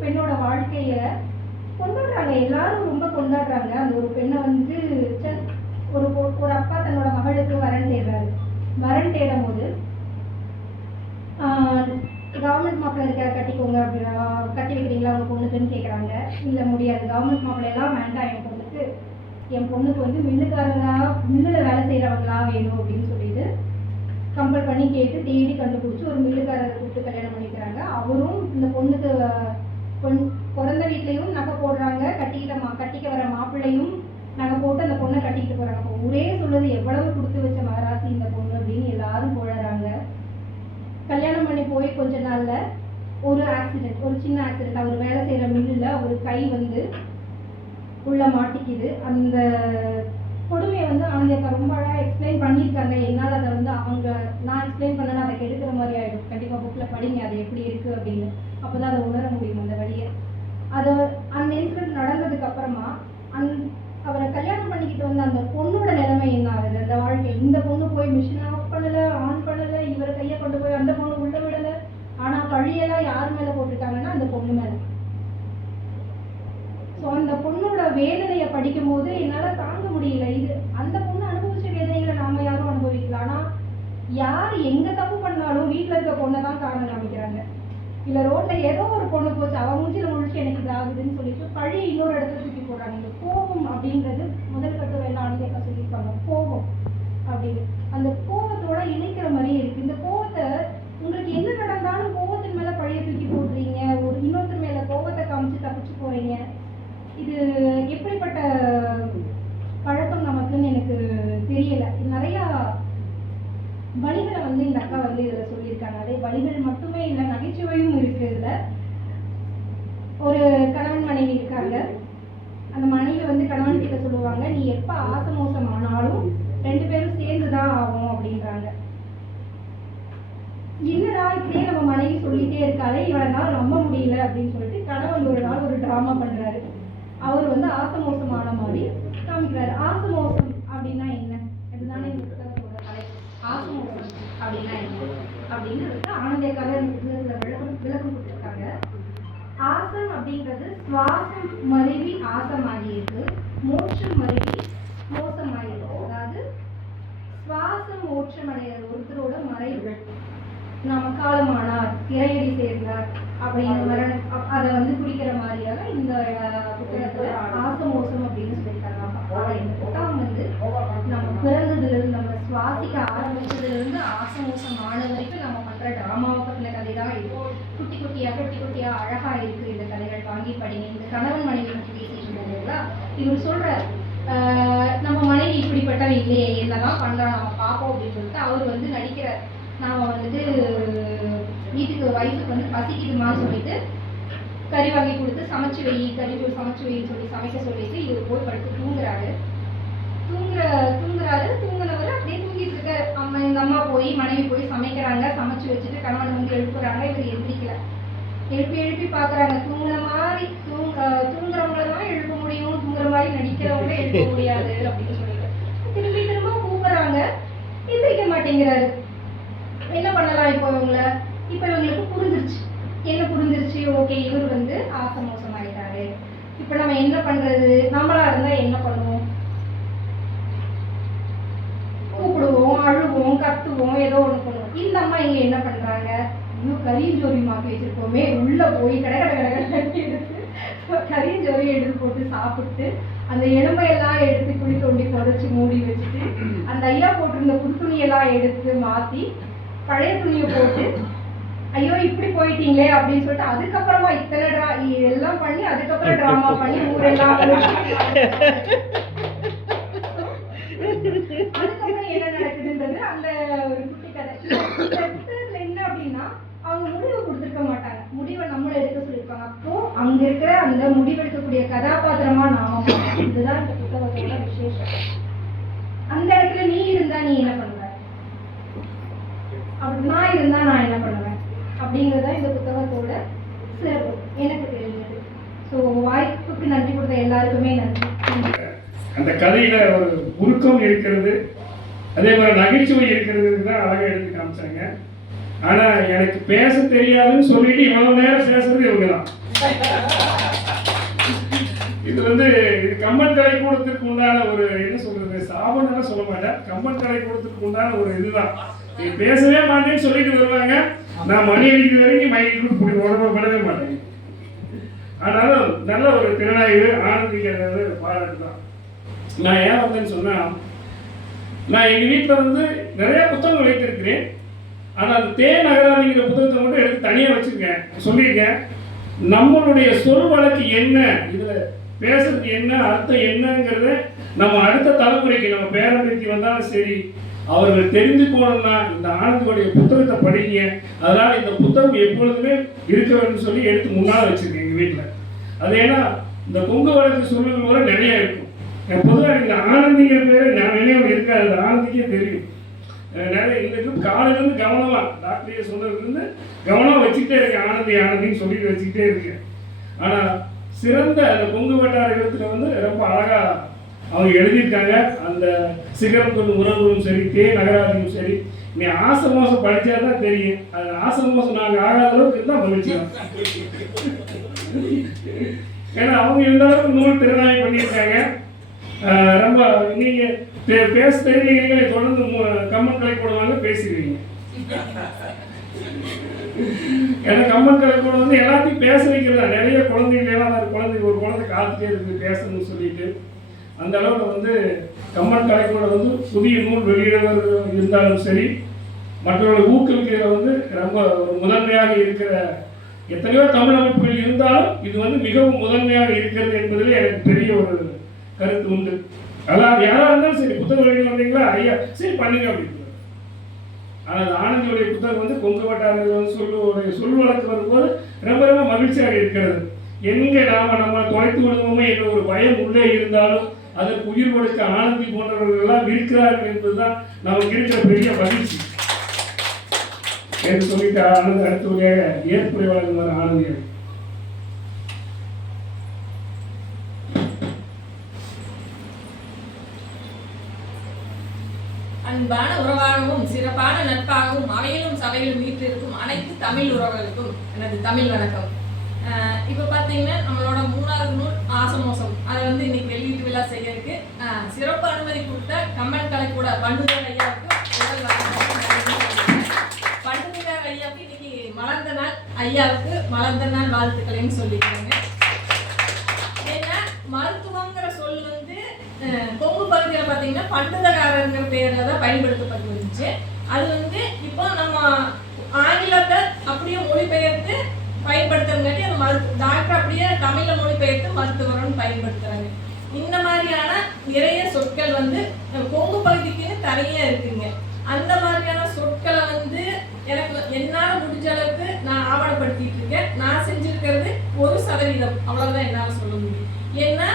பெண்ணோட வாழ்க்கையை கொண்டாடுறாங்க, எல்லாரும் ரொம்ப கொண்டாடுறாங்க. அந்த ஒரு பெண்ணை வந்து ஒரு அப்பா தன்னோட மகளுக்கு வரன் தேடுறாரு. வரன் தேடும் போது கவர்மெண்ட் மாப்பிள்ளை இருக்க கட்டிக்கோங்க அப்படின்னா, கட்டி வைக்கிறீங்களா அவங்க பொண்ணுக்குன்னு கேட்குறாங்க. இல்லை முடியாது, கவர்மெண்ட் மாப்பிள்ளையெல்லாம் வேண்டாம், என் பொண்ணுக்கு வந்து மில்லுக்காரங்களா, மில்லில் வேலை செய்கிறவங்களா வேணும் அப்படின்னு சொல்லிட்டு கம்பல் பண்ணி கேட்டு தேடி கண்டுபிடிச்சி ஒரு மில்லுக்காரரை கூப்பிட்டு கல்யாணம் பண்ணிக்கிறாங்க. அவரும் இந்த பொண்ணுக்கு பிறந்த வீட்லேயும் நகை போடுறாங்க, கட்டிக்க வர மாப்பிள்ளையும் நகை போட்டு அந்த பொண்ணை கட்டிக்கிட்டு போகிறாங்க. அப்போ ஊரே சொல்லுது எவ்வளவு கொடுத்து வச்ச மகராசி இந்த பொண்ணு அப்படின்னு எல்லாரும் போடுறாங்க. கல்யாணம் பண்ணி போய் கொஞ்ச நாள்ல ஒரு ஆக்சிடென்ட், ஒரு சின்ன ஆக்சிடென்ட். அவர் வேலை செய்கிற மில்லில் ஒரு கை வந்து உள்ள மாட்டிக்குது. அந்த கொடுமையை வந்து ஆனந்தி அக்கா ரொம்ப அழகாக எக்ஸ்பிளைன் பண்ணியிருக்காங்க. என்னால் அதை வந்து நான் எக்ஸ்பிளைன் பண்ணேன்னா அதை கெடுக்கிற மாதிரி ஆகிடும். கண்டிப்பாக புக்கில் படிங்க அது எப்படி இருக்குது அப்படின்னு, அப்போ தான் அதை உணர முடியும் அந்த வழியை. அந்த இன்சிடென்ட் நடந்ததுக்கு அப்புறமா அவரை கல்யாணம் பண்ணிக்கிட்டு வந்த அந்த பொண்ணோட நிலைமை என்ன ஆகுது, அந்த வாழ்க்கை. இந்த பொண்ணு போய் மிஷின் ஆஃப் பண்ணலை, ஆன் பண்ணலை, இவரை கையை கொண்டு போய் அந்த பொண்ணு உள்ள விடலை. ஆனால் பழியெல்லாம் யார் மேலே போட்டிருக்காங்கன்னா அந்த பொண்ணு மேலே. ஸோ அந்த பொண்ணோட வேதனையை படிக்கும் போது என்னால் தாங்க முடியல. இது அந்த பொண்ணு அனுபவிச்ச வேதனைகளை நாம யாரும் அனுபவிக்கலாம். ஆனால் யார் எங்கே தப்பு பண்ணாலும் வீட்டில் இருக்க பொண்ணை தான் காரணம் காமிக்கிறாங்க. இல்லை ரோட்டில் ஏதோ ஒரு பொண்ணு போச்சு, அவன் மூஞ்சில் முழிச்சு எனக்கு இது ஆகுதுன்னு சொல்லிட்டு பழைய இன்னொரு இடத்துல தூக்கி போடுறாங்க. இந்த கோபம் அப்படின்றது முதல் கட்டு வேலை ஆனந்தி அக்கா சொல்லியிருப்பாங்க, கோபம் அப்படின்னு. அந்த கோபத்தோட இணைக்கிற மாதிரியே இருக்குது. இந்த கோபத்தை உங்களுக்கு என்ன நடந்தாலும் கோபத்தின் மேலே பழைய தூக்கி போடுறீங்க, ஒரு இன்னொருத்தர் மேலே கோபத்தை காமிச்சு தப்பிச்சு போகிறீங்க. இது எப்படிப்பட்ட பழக்கம் நமக்குன்னு எனக்கு தெரியல. நிறையா வழிகளை வந்து இந்த அக்கா வந்து இதில் சொல்லியிருக்காங்க. அதே வழிகள் மட்டுமே இல்லை, நகைச்சுவையும் இருக்கு இதில். ஒரு கணவன் மனைவி இருக்காங்க. அந்த மனைவி வந்து கணவன் கிட்ட சொல்லுவாங்க, நீ எப்போ ஆசை மோசம் ஆனாலும் 2 பேரும் சேர்ந்து தான் ஆகும் அப்படின்றாங்க. என்னடா இப்படியே நம்ம மனைவி சொல்லிட்டே இருக்காளே, இவனால் நம்ப முடியல அப்படின்னு சொல்லிட்டு கணவன் ஒரு நாள் ஒரு டிராமா பண்றாரு. அவர் வந்து ஆசை மோசமான மாதிரி காமிக்கிறாரு. ஆசை மோசம் அப்படின்னா என்ன, அதுதானே இந்த புத்தகத்தோட கலை. ஆசை மோசம் அப்படின்னா என்ன அப்படின்னு ஆனந்தி அக்காவே விளக்கம் கொடுத்துருக்காங்க. ஆசம் அப்படின்றது சுவாசம் மருவி ஆசமாகியிருக்கு, மோட்சம் மருவி மோசமாகிருக்கு. அதாவது சுவாசம் மோட்சம் அடைகிறது ஒருத்தரோட மறைவு. நாம காலமானார், இறையடி சேர்ந்தார் அப்படின்னு அதை வந்து குறிக்கிற மாதிரியாக இந்த புத்தகத்துல ஆசமோசம் அப்படின்னு சொல்லியிருக்காங்க. இந்த புத்தகம் வந்து நம்ம பிறந்ததுலேருந்து நம்ம சுவாசிக்க ஆரம்பிச்சதுலேருந்து ஆசமோசம் ஆன வரைக்கும் நம்ம பண்ற டிராமாவை பற்றின கதை தான் இது. குட்டி குட்டியா அழகா இருக்கு இந்த கதைகள், வாங்கி படிங்க. இந்த கணவன் மனைவி பற்றி பேசிட்டு இருந்தீங்களா, இவர் சொல்றாரு நம்ம மனைவி இப்படிப்பட்டவ இல்லையே, என்னதான் பண்றான் நம்ம பார்ப்போம் அப்படின்னு சொல்லிட்டு அவர் வந்து நடிக்கிறார். நாம் வந்துட்டு வீட்டுக்கு ஒய்ஃபுக்கு வந்து பசிக்குதுமான்னு சொல்லிட்டு கறி வாங்கி கொடுத்து சமைச்சு வை, கறிச்சோறு சமைச்சு வைன்னு சொல்லி சமைக்க சொல்லிட்டு இவர் போய் படுத்து தூங்குறாரு. தூங்குனவர் அப்படியே தூங்கிட்டு இருக்காரு. இந்த அம்மா போய் மனைவி போய் சமைக்கிறாங்க, சமைச்சு வச்சுட்டு கணவன் வந்து எழுப்புறாங்க. இவர் எந்திரிக்கல. எழுப்பி பார்க்குறாங்க. தூங்குற மாதிரி தூங்குறவங்கள தான் எழுப்ப முடியும், தூங்குற மாதிரி நடிக்கிறவங்கள எழுப்ப முடியாது அப்படின்னு சொல்லிட்டு திரும்ப கூப்பிடுறாங்க. எந்திரிக்க மாட்டேங்கிறாரு. என்ன பண்ணலாம் இப்போ இவங்களுக்கு புரிஞ்சிருச்சு. என்ன புரிஞ்சிருச்சு, ஓகே இவர் வந்து ஆசை மோசம் ஆயிட்டாரு, இப்போ நம்ம என்ன பண்றது, நம்மளா இருந்தா என்ன பண்ணுவோம், கூப்பிடுவோம், அழுவோம், கத்துவோம், ஏதோ ஒண்ணு பண்ணுவோம். இந்த அம்மா இங்க என்ன பண்றாங்க, இன்னும் கரியஞ்சோரி மாற்றி வச்சிருக்கோமே, உள்ள போய் கடை எடுத்து கரியஞ்சோரி எடுத்து போட்டு சாப்பிட்டு அந்த எலும்பையெல்லாம் எடுத்து குழி தோண்டி புதைச்சி மூடி வச்சுட்டு அந்த ஐயா போட்டிருந்த புது துணியெல்லாம் எடுத்து மாத்தி பழைய துணியை போட்டு ஐயோ இப்படி போயிட்டீங்களே அப்படின்னு சொல்லிட்டு அதுக்கப்புறமா இதெல்லாம் பண்ணி அதுக்கப்புறம் டிராமா பண்ணி ஊரெல்லாம் அதுக்கப்புறம் என்ன நடக்குதுன்றது அந்த ஒரு குட்டி கதை. என்ன அப்படின்னா அவங்க முடிவு கொடுத்துருக்க மாட்டாங்க, முடிவை நம்மள எடுக்க சொல்லியிருப்பாங்க. அப்போ அங்க இருக்கிற அந்த முடிவெடுக்கக்கூடிய கதாபாத்திரமா நாம, இதுதான் இந்த புத்தகத்தோட விசேஷம். அந்த இடத்துல நீ இருந்தா நீ என்ன பண்ணுவ, அப்படி நான் இருந்தா நான் என்ன பண்ணுவேன், அப்படிங்கிறது தான் இந்த புத்தகத்தோட சிறப்பு எனக்கு தெரிஞ்சது. ஸோ வாய்ப்புக்கு நன்றி கொடுத்த எல்லாருக்குமே நன்றி. அந்த கதையில ஒரு உருக்கம் இருக்கிறது, அதே மாதிரி நகைச்சுவை இருக்கிறதுக்கு தான் அழகாக எடுத்து காமிச்சாங்க. ஆனா எனக்கு பேச தெரியாதுன்னு சொல்லிட்டு இவ்வளவு நேரம் பேசுறது இவங்க தான். இது வந்து கம்பன் கலைக்கூடத்திற்கு உண்டான ஒரு என்ன சொல்றது, சாபம்னு சொல்ல மாட்டேன், கம்பன் கலைக்கூடத்திற்கு உண்டான ஒரு இதுதான். நீ பேசவே மாட்டேன்னு சொல்லிட்டு வருவாங்க, நான் மணி அடிக்கிற வரைக்கும் மைக்கு இப்படி உடம்படவே மாட்டேன். ஆனாலும் நல்ல ஒரு திறனாய்வு ஆனந்திக்கிறது பாராட்டு தான். நான் ஏன் வந்தேன்னு சொன்னா, நான் எங்க வீட்டில் வந்து நிறைய புத்தகங்கள் வைத்திருக்கிறேன். ஆனால் அந்த தேன் நகராதிங்கிற புத்தகத்தை மட்டும் எடுத்து தனியாக வச்சிருக்கேன். சொல்லியிருக்கேன், நம்மளுடைய சொல் வழக்கு என்ன, இதில் பேசுறதுக்கு என்ன அர்த்தம் என்னங்கிறத நம்ம அடுத்த தலைமுறைக்கு நம்ம பேரம்பேத்தி வந்தாலும் சரி, அவர்கள் தெரிந்து போனோம்னா இந்த ஆனந்தியுடைய புத்தகத்தை படிங்க. அதனால் இந்த புத்தகம் எப்பொழுதுமே இருக்க வேண்டும் சொல்லி எடுத்து முன்னால் வச்சிருக்கேன் எங்கள் வீட்டில். அது ஏன்னா இந்த கொங்கு வழக்கு சொல்லுங்கள் கூட நிறைய இருக்கும். பொதுவாக இந்த ஆனந்திங்கிற பேர் நான் நினைவு இருக்காது, அது ஆனந்திக்கே தெரியும். நிறைய இந்த காலையிலேருந்து கவனமாக டாக்டரையே சொன்னதுலேருந்து கவனமாக வச்சுக்கிட்டே இருக்கேன், ஆனந்தி ஆனந்தின்னு சொல்லிட்டு வச்சுக்கிட்டே இருக்கேன். ஆனால் சிறந்த அந்த கொங்கு வட்டார எழுத்துல வந்து ரொம்ப அழகாக அவங்க எழுதியிருக்காங்க. அந்த சிகரம் கொண்டு உறவுகளும் சரி, தேன் நகராதியும் சரி, நீ ஆசை மோசம் படித்தா தான் தெரியும். அது ஆசை மோசம் நாங்கள் ஆகாத அளவுக்கு இருந்தால் மகிழ்ச்சியும். ஏன்னா அவங்க எந்த அளவுக்கு நூல் திறனாய் பண்ணியிருக்காங்க. ரொம்ப நீங்கள் பேச தெரிஞ்சீங்க, தொடர்ந்து கம்பன் கலைக்கூடம் பேசிடுவீங்க. ஏன்னா கம்பன் கலைக்கூடம் வந்து எல்லாத்தையும் பேச வைக்கிறதா. நிறைய குழந்தைகள் எல்லாம் ஒரு குழந்தை காத்துட்டே இருக்குது பேசணும்னு சொல்லிட்டு. அந்த அளவில் வந்து கம்பன் கலைக்கூடம் வந்து புதிய நூல் வெளியிடுவர் இருந்தாலும் சரி, மற்றவர்களை ஊக்குவிக்கிற வந்து ரொம்ப முதன்மையாக இருக்கிற எத்தனையோ தமிழ் அமைப்புகள் இருந்தாலும் இது வந்து மிகவும் முதன்மையாக இருக்கிறது என்பதில் எனக்கு பெரிய ஒரு கருத்து உண்டு. அதாவது யாராக இருந்தாலும் சரி, புத்தகம் வெளியிட வந்தீங்களா, ஐயா சரி பண்ணுங்க அப்படின்னு. ஆனால் ஆனந்தியுடைய புத்தகம் வந்து கொங்கு வட்டாரங்கள் வந்து சொல் வழக்கு வரும்போது ரொம்ப ரொம்ப மகிழ்ச்சியாக இருக்கிறது. எங்கே நம்மளை தொலைத்து விடுவோமோ என்ற ஒரு பயம் உள்ளே இருந்தாலும் அதற்கு உயிர் கொடுக்க ஆனந்தி போன்றவர்கள் எல்லாம் இருக்கிறார்கள் என்பதுதான் நமக்கு இருக்கிற பெரிய மகிழ்ச்சி என்று சொல்லிட்டு ஆனந்த் அடுத்தவரையாக ஏற்புரை வழங்குவார் ஆனந்தியர். அன்பான உறவாகவும் சிறப்பான நட்பாகவும் அவையிலும் சபையிலும் வீட்டிற்கும் அனைத்து தமிழ் உறவுகளுக்கும் எனது தமிழ் வணக்கம். இப்போ பார்த்தீங்கன்னா நம்மளோட 3வது நூல் ஆசமோசம், அதை வந்து இன்னைக்கு வெளியீட்டு விழா செய்யறதுக்கு சிறப்பு அனுமதி கொடுத்த கம்பன் கலைக்கூட பண்டுதர் ஐயாவுக்கு பண்டுதர் ஐயாவுக்கு இன்னைக்கு மலர்ந்த நாள், ஐயாவுக்கு மலர்ந்த நாள் வாழ்த்துக்களையும் சொல்லியிருக்காங்க. ஏன்னா மருத்துவங்கிற சொல் வந்து கொங்கு பகுதியில் பார்த்தீங்கன்னா பண்டுதகாரங்கிற பேரில் தான் பயன்படுத்தப்பட்டு வந்துச்சு. அது வந்து இப்போ நம்ம ஆங்கிலத்தை அப்படியே மொழிபெயர்த்து பயன்படுத்துறங்காட்டி அது டாக்டர் அப்படியே தமிழில் மொழிபெயர்த்து மருத்துவர்னு பயன்படுத்துகிறாங்க. இந்த மாதிரியான நிறைய சொற்கள் வந்து கொங்கு பகுதிக்குன்னு தனியாக இருக்குங்க. அந்த மாதிரியான சொற்களை வந்து எனக்கு என்னால் முடிஞ்ச அளவுக்கு நான் ஆவணப்படுத்திட்டு இருக்கேன். நான் செஞ்சுருக்கிறது 1% அவ்வளோதான் என்னால் சொல்ல முடியும். ஏன்னா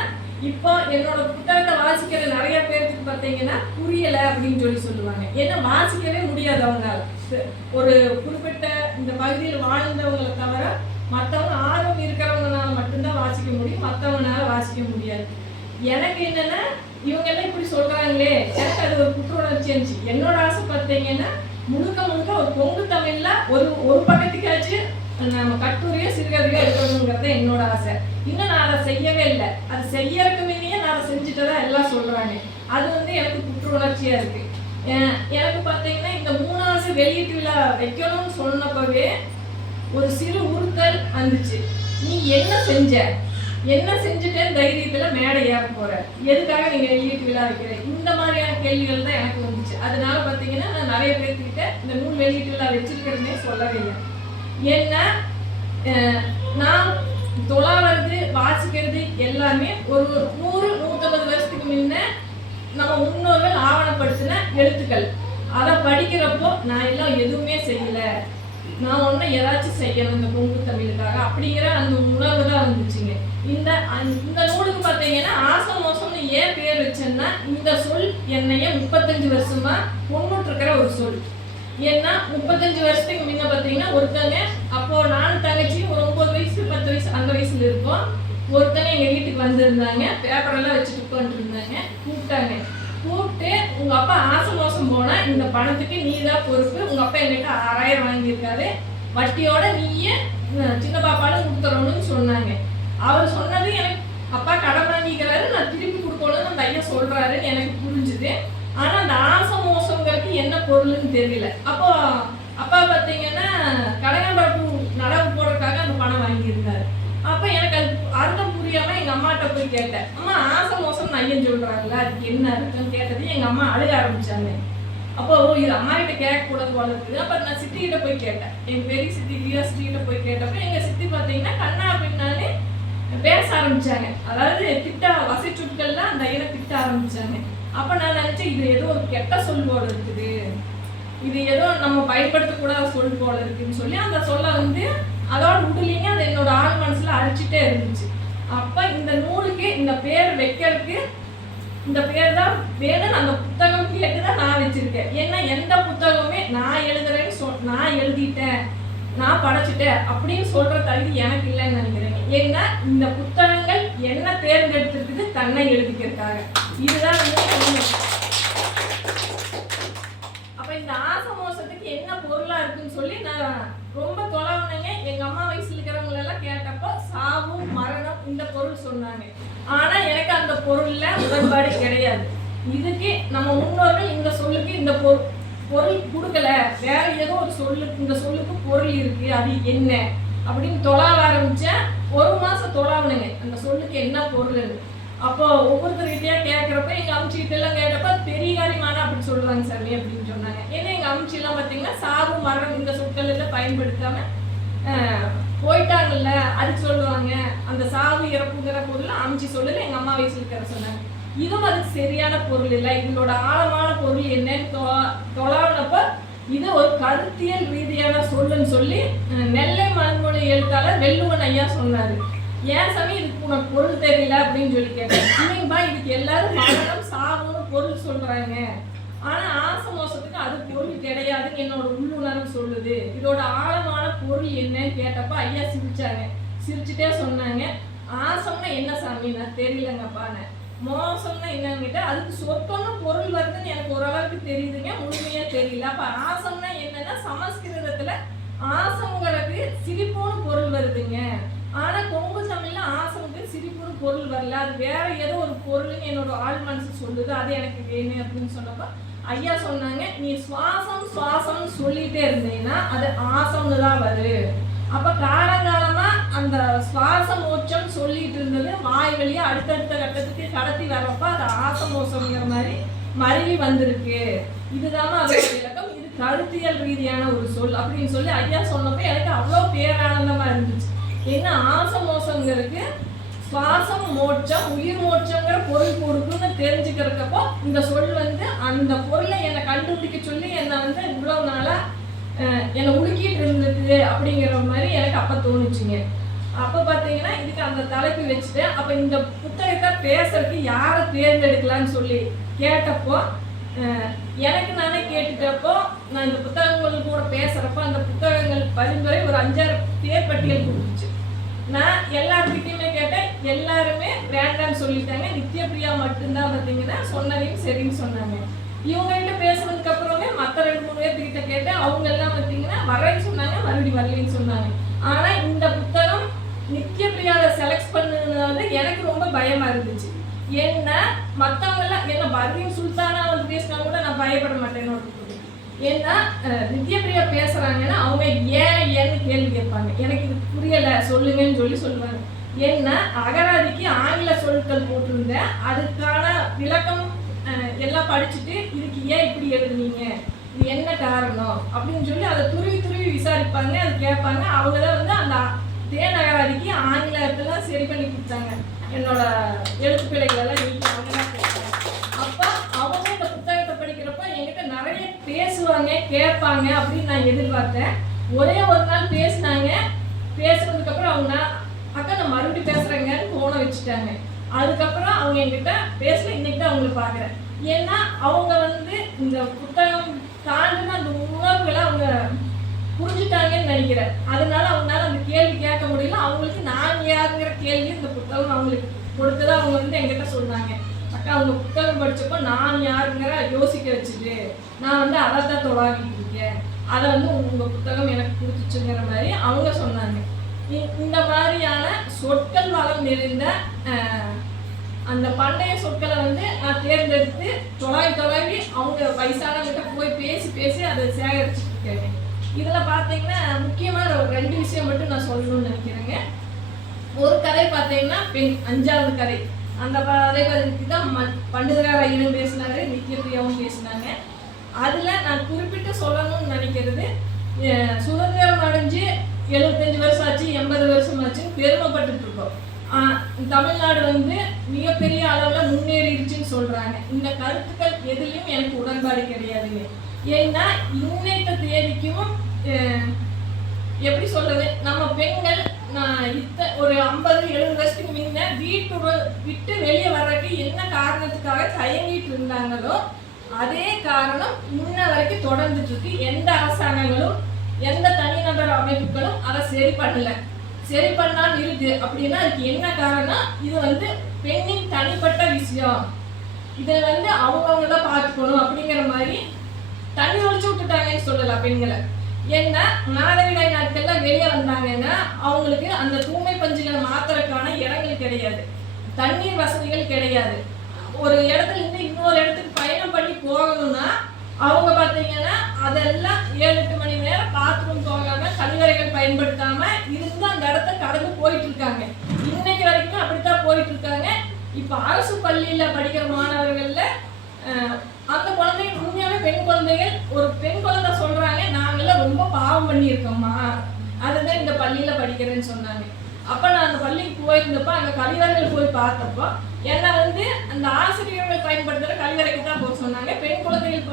இப்போ என்னோட புத்தகத்தை வாசிக்கிற நிறைய பேருக்கு பார்த்தீங்கன்னா புரியலை அப்படின்னு சொல்லுவாங்க. ஏன்னா வாசிக்கவே முடியாது அவங்களால. ஒரு குறிப்பிட்ட இந்த பகுதியில் வாழ்ந்தவங்களை தவிர மற்றவங்க ஆர்வம் இருக்கிறவங்கனால மட்டும்தான் வாசிக்க முடியும், மற்றவங்களால வாசிக்க முடியாது. எனக்கு என்னன்னா இவங்கெல்லாம் இப்படி சொல்கிறாங்களே, எனக்கு அது ஒரு குற்ற உணர்ச்சி இருந்துச்சு. என்னோட ஆசை பார்த்தீங்கன்னா முழுக்க ஒரு கொங்கு தமிழில் ஒரு பக்கத்துக்காச்சும் நம்ம கட்டுரையோ சிறுகதையோ இருக்கணுங்கிறத என்னோட ஆசை. இன்னும் நான் அதை செய்யவே இல்லை. அது செய்யறதுக்கு முன்னே நான் அதை செஞ்சுட்டதா எல்லாம் சொல்கிறாங்க. அது வந்து எனக்கு குற்ற உணர்ச்சியாக இருக்குது. எனக்கு பார்த்தீங்கன்னா இந்த 3வது வெளியீட்டு விழா வைக்கணும்னு சொன்னப்பவே ஒரு சிறு உறுத்தல் வந்துச்சு. நீ என்ன செஞ்சுட்டேன்னு தைரியத்தில் மேடை ஏற போகிற, எதுக்காக நீங்கள் வெளியீட்டு விழா வைக்கிற, இந்த மாதிரியான கேள்விகள் தான் எனக்கு வந்துச்சு. அதனால பார்த்தீங்கன்னா நான் நிறைய பேர்த்துக்கிட்ட இந்த நூல் வெளியீட்டு விழா வச்சிருக்கிறதுனே சொல்லவே இல்லை. ஏன்னா நான் தொழாவது வாசிக்கிறது எல்லாமே ஒரு 100-150 வருஷத்துக்கு முன்ன நம்ம முன்னோர்கள் ஆவணப்படுத்தின எழுத்துக்கள். அதை படிக்கிறப்போ நான் எல்லாம் எதுவுமே செய்யலை, நான் ஒன்றும் ஏதாச்சும் செய்யணும் இந்த கொங்கு தமிழுக்காக அப்படிங்கிற அந்த உணர்வு தான் வந்துச்சுங்க. இந்த நூலுக்கு பார்த்தீங்கன்னா ஆசமோசம்னு ஏன் பேர் வச்சேன்னா இந்த சொல் என்னைய 35 வருஷமா கொண்டுட்டு இருக்கிற ஒரு சொல். ஏன்னா 35 வருஷத்துக்கு முன்ன பார்த்தீங்கன்னா ஒருத்தங்க, அப்போ நானும் தங்கச்சியும் ஒரு 9 வயசு 10 வயசு அந்த வயசுல இருக்கோம். ஒருத்தங்க எங்கள் வீட்டுக்கு வந்திருந்தாங்க, பேப்பரெல்லாம் வச்சுட்டு உட்காந்துருந்தாங்க. கூப்பிட்டு உங்க அப்பா ஆசை மோசம் போனா இந்த பணத்துக்கு நீ தான் பொறுப்பு, உங்க அப்பா என்கிட்ட 6000 வாங்கியிருக்காரு, வட்டியோட நீயே சின்ன பாப்பாலும் கொடுத்துறோன்னு சொன்னாங்க. அவர் சொன்னது எனக்கு அப்பா கடன் வாங்கிக்கிறாரு, நான் திருப்பி கொடுக்கணும்னு அந்த ஐயா சொல்றாருன்னு எனக்கு புரிஞ்சுது. ஆனா அந்த ஆசை மோசங்கிறதுக்கு என்ன பொருள்னு தெரியல. அப்போ அப்பா பார்த்தீங்கன்னா கடகம்பரப்பு நடவு போடுறதுக்காக அந்த பணம் வாங்கியிருந்தாரு. அப்போ எனக்கு அது அர்த்தம் புரியாம எங்க அம்மாட்ட போய் கேட்டேன், அம்மா ஆசை மோசம் ஐயன் சொல்றாங்கல்ல, அதுக்கு என்ன அர்த்தம் கேட்டது எங்க அம்மா அழுக ஆரம்பிச்சாங்க. அப்போ இது அம்மா கிட்ட கேட்கக்கூடாது போல இருக்குது. அப்போ நான் சித்தி கிட்ட போய் கேட்டேன், எங்க பெரிய சித்தி சித்தி கிட்ட போய் கேட்டப்ப எங்க சித்தி பார்த்தீங்கன்னா கண்ணா பின்னாலே பேச ஆரம்பிச்சாங்க. அதாவது வசை சுட்கள்லாம் அந்த ஐயனை திட்ட ஆரம்பிச்சாங்க. அப்போ நான் நினைச்சேன் இது ஏதோ ஒரு கெட்ட சொல் போல இருக்குது, இது ஏதோ நம்ம பயன்படுத்தக்கூடாத சொல் போல இருக்குன்னு சொல்லி அந்த சொல்ல அதோட விடலிங்க. அது என்னோட ஆள் மனசுல அழிச்சிட்டே இருந்துச்சு. அப்ப இந்த நூலுக்கு இந்த பேர் வைக்கிறதுக்கு இந்த பேர் தான் வேணும்னு அந்த புத்தகம் கேட்டுதான் நான் வச்சிருக்கேன். ஏன்னா எந்த புத்தகமே நான் எழுதுறேன்னு நான் எழுதிட்டேன், நான் படைச்சிட்டேன் அப்படின்னு சொல்ற தகுதி எனக்கு இல்லைன்னு நினைக்கிறேன். ஏன்னா இந்த புத்தகங்கள் என்ன தேர்ந்தெடுத்திருக்குது தன்னை எழுதிக்கிறதுக்காக. இதுதான் அப்ப இந்த ஆசை மோசத்துக்கு என்ன பொருளா இருக்குன்னு சொல்லி நான் ரொம்ப தொலைவுனேங்க. எங்க அம்மா வயசுல இருக்கிறவங்க எல்லாம் கேட்டப்போ சாவு மரணம் இந்த பொருள் சொன்னாங்க. ஆனா எனக்கு அந்த பொருள்ல உடன்பாடு கிடையாது. இதுக்கு நம்ம முன்னோர்கள் இந்த சொல்லுக்கு இந்த பொருள் கொடுக்கல, வேற ஏதோ ஒரு சொல்லுக்கு இந்த சொல்லுக்கு பொருள் இருக்கு, அது என்ன அப்படின்னு தொலாவ ஆரம்பிச்சேன். 1 மாசம் தொலாவுனுங்க அந்த சொல்லுக்கு என்ன பொருள்னு. அப்போ ஒவ்வொருத்தர்கிட்டயா கேட்கறப்ப எங்க அம்ச்சிக்கிட்ட எல்லாம் கேட்டப்ப பெரிய காரியமான அப்படி சொல்லுவாங்க சாமி அப்படின்னு சொன்னாங்க. ஏன்னா எங்க அம்ச்சி எல்லாம் பாத்தீங்கன்னா சாவு மரணம் இந்த சொற்கள் எல்லாம் பயன்படுத்தாம போயிட்டாங்கல்ல அதுக்கு சொல்லுவாங்க. அந்த சாவு இறப்புங்கிற பொருள் அம்ச்சி சொல்லல, எங்க அம்மா வயசுல இருக்கிற சொன்னாங்க. இதுவும் அதுக்கு சரியான பொருள் இல்லை, இதோட ஆழமான பொருள் என்னன்னு தொலாவினப்ப இது ஒரு கருத்தியல் ரீதியான சொல்லுன்னு சொல்லி நெல்லை மண்மொழி எழுத்தாளர் வெள்ளுவன் ஐயா சொன்னாரு. ஏன் சாமி இதுக்கு உனக்கு பொருள் தெரியல அப்படின்னு சொல்லி கேட்டேன். இல்லைங்கப்பா இதுக்கு எல்லாரும் மரணம் சாவுன்னு பொருள் சொல்றாங்க, ஆனா ஆசை மோசத்துக்கு அது பொருள் கிடையாதுன்னு என்னோட உள்ளுணர்வு சொல்லுது, இதோட ஆழமான பொருள் என்னன்னு கேட்டப்ப ஐயா சிரிச்சாங்க. சிரிச்சுட்டே சொன்னாங்க, ஆசம்னா என்ன சாமி நான் தெரியலங்கப்பான்னு, மோசம்னா என்னன்னு கேட்டா அதுக்கு சொத்தொன்னு பொருள் வருதுன்னு எனக்கு ஓரளவுக்கு தெரியுதுங்க, முழுமையா தெரியல. அப்ப ஆசம்னா என்னன்னா சமஸ்கிருதத்துல ஆசம்ங்கிறது சிரிப்புன்னு பொருள் வருதுங்க, ஆனா கொங்கு தமிழ்ல ஆசமுக்கு சிரிப்புன்னு பொருள் வரல, அது வேற ஏதோ ஒரு பொருள்னு என்னோட ஆள் மனசு சொல்லுது, அது எனக்கு வேணும் அப்படின்னு சொன்னப்ப ஐயா சொன்னாங்க, நீ சுவாசம் சுவாசம்னு சொல்லிட்டே இருந்தீங்கன்னா அது ஆசம்னு தான் வரும். அப்ப காலங்காலமா அந்த சுவாச மோட்சம் சொல்லிட்டு இருந்தது வாய் வழியா அடுத்தடுத்த கட்டத்துக்கு கடத்தி வரப்ப அது ஆச மோசம்ங்கிற மாதிரி மருவி வந்திருக்கு. இதுதான் அதோட விளக்கம், இது கருத்தியல் ரீதியான ஒரு சொல் அப்படின்னு சொல்லி ஐயா சொன்னப்ப எனக்கு அவ்வளோ பேரானந்தமா இருந்துச்சு. ஏன்னா ஆச மோசங்கிறதுக்கு சுவாசம் மோட்சம் உயிர் மோட்சங்கிற பொருள் கொடுக்குன்னு தெரிஞ்சுக்கிறக்கப்போ இந்த சொல் அந்த பொருளை என்னை கண்டுபிடிக்க சொல்லி என்னை இவ்வளவு நாளா என்னை உடுக்கிட்டு இருந்தது அப்படிங்கிற மாதிரி எனக்கு அப்போ தோணுச்சுங்க. அப்போ பார்த்தீங்கன்னா இதுக்கு அந்த தலைப்பு வச்சுட்டேன். அப்போ இந்த புத்தகத்தை பேசுறதுக்கு யாரை தேர்ந்தெடுக்கலான்னு சொல்லி கேட்டப்போ எனக்கு நானே கேட்டுட்டப்போ நான் இந்த புத்தகங்கள் கூட பேசுகிறப்போ அந்த புத்தகங்கள் பரிந்துரை ஒரு 5-6 பேர் பட்டியல் கொடுத்துச்சு. நான் எல்லாத்துக்கிட்டையுமே கேட்டேன், எல்லாருமே வேண்டான்னு சொல்லிட்டாங்க. நித்யபிரியா மட்டும்தான் பார்த்தீங்கன்னா சொன்னதையும் சரின்னு சொன்னாங்க. இவங்ககிட்ட பேசுனதுக்கு அப்புறமே மற்ற 2-3 பேர்கிட்ட கேட்டேன், அவங்க எல்லாம் பார்த்தீங்கன்னா வரேன்னு சொன்னாங்க, மறுபடியும் வரலன்னு சொன்னாங்க. ஆனா இந்த புத்தகம் நித்யபிரியாவை செலக்ட் பண்ணது எனக்கு ரொம்ப பயமா இருந்துச்சு. ஏன்னா மற்றவங்க எல்லாம் என்ன பர்வீன் சுல்தானா பேசினா கூட நான் பயப்பட மாட்டேன்னு. ஏன்னா நித்யபிரியா பேசுறாங்கன்னா அவங்க ஏன்னு கேள்வி கேட்பாங்க, எனக்கு இது புரியல சொல்லுங்கன்னு சொல்லுவாங்க. ஏன்னா அகராதிக்கு ஆங்கில சொற்கள் போட்டிருந்தேன், அதுக்கான விளக்கம் எல்லாம் படிச்சுட்டு இதுக்கு ஏன் இப்படி எழுதுனீங்க, இது என்ன காரணம் அப்படின்னு சொல்லி அதை துருவி விசாரிப்பாங்க, அது கேட்பாங்க. அவங்க தான் அந்த தேன் அகராதிக்கு ஆங்கிலத்தெல்லாம் சரி பண்ணி கொடுத்தாங்க. என்னோட எழுத்து பிழைகளெல்லாம் நீங்க அவங்க தான் கேட்பாங்க. அப்போ அவங்க இந்த புத்தகத்தை படிக்கிறப்ப என்கிட்ட நிறைய பேசுவாங்க கேட்பாங்க அப்படின்னு நான் எதிர்பார்த்தேன். ஒரே ஒரு நாள் பேசினாங்க. பேசுனதுக்கப்புறம் அவங்க அக்கா நான் மறுபடியும் பேசுகிறேங்கன்னு ஃபோனை வச்சுட்டாங்க. அதுக்கப்புறம் அவங்க என்கிட்ட பேசல. இன்னைக்கு தான் அவங்களை பார்க்குறேன். ஏன்னா அவங்க வந்து இந்த புத்தகம் தாண்டின அந்த உணர்வுகளை அவங்க புரிஞ்சுட்டாங்கன்னு நினைக்கிறேன். அதனால அவங்களால அந்த கேள்வி கேட்க முடியல. அவங்களுக்கு நான் யாருங்கிற கேள்வி இந்த புத்தகம் அவங்களுக்கு கொடுத்ததை அவங்க வந்து என்கிட்ட சொன்னாங்க. அக்கா அவங்க புத்தகம் படிச்சப்போ நான் யாருங்கிற யோசிக்க வச்சுட்டு நான் வந்து அதை தான் தொடாகிட்டு இருக்கேன், அதை வந்து உங்கள் புத்தகம் எனக்கு கொடுத்துச்சுங்கிற மாதிரி அவங்க சொன்னாங்க. இந்த மாதிரியான சொற்கள் வளம் நிறைந்த அந்த பண்டைய சொற்களை வந்து நான் தேர்ந்தெடுத்து தொலாவி அவங்க வயசானவங்கிட்ட போய் பேசி அதை சேகரிச்சுட்டு இருக்கேங்க. இதில் பார்த்தீங்கன்னா முக்கியமான ஒரு 2 விஷயம் மட்டும் நான் சொல்லணும்னு நினைக்கிறேங்க. ஒரு கதை பார்த்தீங்கன்னா பெண் 5வது கதை. அந்த கதை பற்றி தான் பண்டிதரார் ஐயனும் பேசினாரு, நித்யபிரியாவும் பேசினாங்க. அதில் நான் குறிப்பிட்டு சொல்லணும்னு நினைக்கிறது, சுதந்திரம் அடைஞ்சு 75 வருஷம் ஆச்சு, 80 வருஷம் ஆச்சுன்னு பெருமைப்பட்டு இருக்கோம். தமிழ்நாடு வந்து மிகப்பெரிய அளவில் முன்னேறிடுச்சுன்னு சொல்கிறாங்க. இந்த கருத்துக்கள் எதுலேயும் எனக்கு உடன்பாடு கிடையாதுங்க. ஏன்னா இன்னைக்கு தேதிக்கும் எப்படி சொல்றது, நம்ம பெண்கள் ஒரு 50-70 வருஷத்துக்கு முன்ன வீட்டோட விட்டு வெளியே வர்றதுக்கு என்ன காரணத்துக்காக தயங்கிட்டு இருந்தாங்களோ அதே காரணம் இன்ன வரைக்கும் தொடர்ந்துட்டு இருக்கு. எந்த அரசாங்கங்களும் எந்த தனிநபர் அமைப்புகளும் அதை சரி பண்ணாலும் இருக்கு. அப்படின்னா அதுக்கு என்ன காரணம், இது வந்து பெண்ணின் தனிப்பட்ட விஷயம், இதை வந்து அவங்கவுங்க தான் பார்த்துக்கணும் அப்படிங்கிற மாதிரி தண்ணி ஒழிச்சு விட்டுட்டாங்கன்னு சொல்லலாம் பெண்களை. ஏன்னா மாதவிடாய் நாட்கள்லாம் வெளியே வந்தாங்கன்னா அவங்களுக்கு அந்த தூய்மை பஞ்சுகளை மாத்துறதுக்கான இடங்கள் கிடையாது, தண்ணீர் வசதிகள் கிடையாது. ஒரு இடத்துல இருந்து இன்னொரு இடத்துக்கு பயணம் பண்ணி போகணும்னா அவங்க பார்த்தீங்கன்னா அதெல்லாம் 7-8 மணி நேரம் பாத்ரூம் போகாம கழிவறைகள் பயன்படுத்தாம இருந்து அந்த இடத்த கடந்து போயிட்டு இருக்காங்க. இன்னைக்கு வரைக்கும் அப்படித்தான் போயிட்டு இருக்காங்க. இப்போ அரசு பள்ளியில் படிக்கிற மாணவர்கள்ல அந்த குழந்தைகள் உண்மையான பெண் குழந்தைகள், ஒரு பெண் குழந்தை சொல்றாங்க நாங்கெல்லாம் ரொம்ப பாவம் பண்ணியிருக்கோம்மா, அதுதான் இந்த பள்ளியில படிக்கிறேன்னு சொன்னாங்க. அப்ப நான் அந்த பள்ளிக்கு போயிருந்தப்ப அங்க கழிவறைகள் போய் பார்த்தப்போ ஏன்னா வந்து அந்த ஆசிரியர்கள் பயன்படுத்துற கழிவறைக்கு தான் போக சொன்னாங்க, பெண் குழந்தைகள்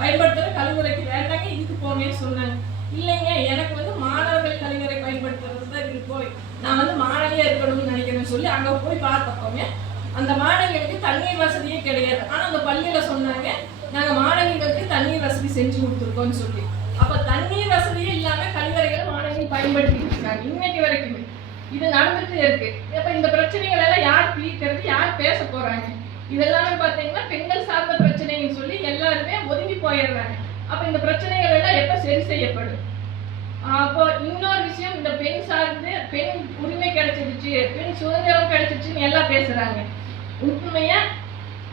பயன்படுத்துற கழிவறைக்கு வேண்டாங்க இதுக்கு போங்கன்னு சொன்னாங்க. இல்லைங்க எனக்கு வந்து மாணவர்கள் கழிவறை பயன்படுத்துறது தான் இதுக்கு போய் நான் வந்து மாணவியா இருக்கணும்னு நினைக்கிறேன்னு சொல்லி அங்க போய் பார்த்தப்போங்க அந்த மாணவிகளுக்கு தண்ணீர் வசதியே கிடையாது. ஆனா அந்த பள்ளியில சொன்னாங்க நாங்க மாணவிகளுக்கு தண்ணீர் வசதி செஞ்சு கொடுத்துருக்கோம்னு சொல்லி. அப்ப தண்ணீர் வசதியே இல்லாம கழிவறைகள் மாணவிகள் பயன்படுத்திட்டு இருக்காங்க இன்னைக்கு வரைக்குமே. இது நடந்துட்டு இருக்கு. அப்ப இந்த பிரச்சனைகள் எல்லாம் யார் தீர்க்கிறது, யார் பேச போறாங்க? இதெல்லாமே பாத்தீங்கன்னா பெண்கள் சார்ந்த பிரச்சனைன்னு சொல்லி எல்லாருமே ஒதுங்கி போயிடுறாங்க. அப்ப இந்த பிரச்சனைகள் எல்லாம் எப்ப சரி செய்யப்படும்? அப்போ இன்னொரு விஷயம், இந்த பெண் சார்ந்து பெண் உரிமை கிடைச்சிருச்சு, பெண் சுதந்திரம் கிடைச்சிருச்சுன்னு எல்லாம் பேசுறாங்க. உண்மையா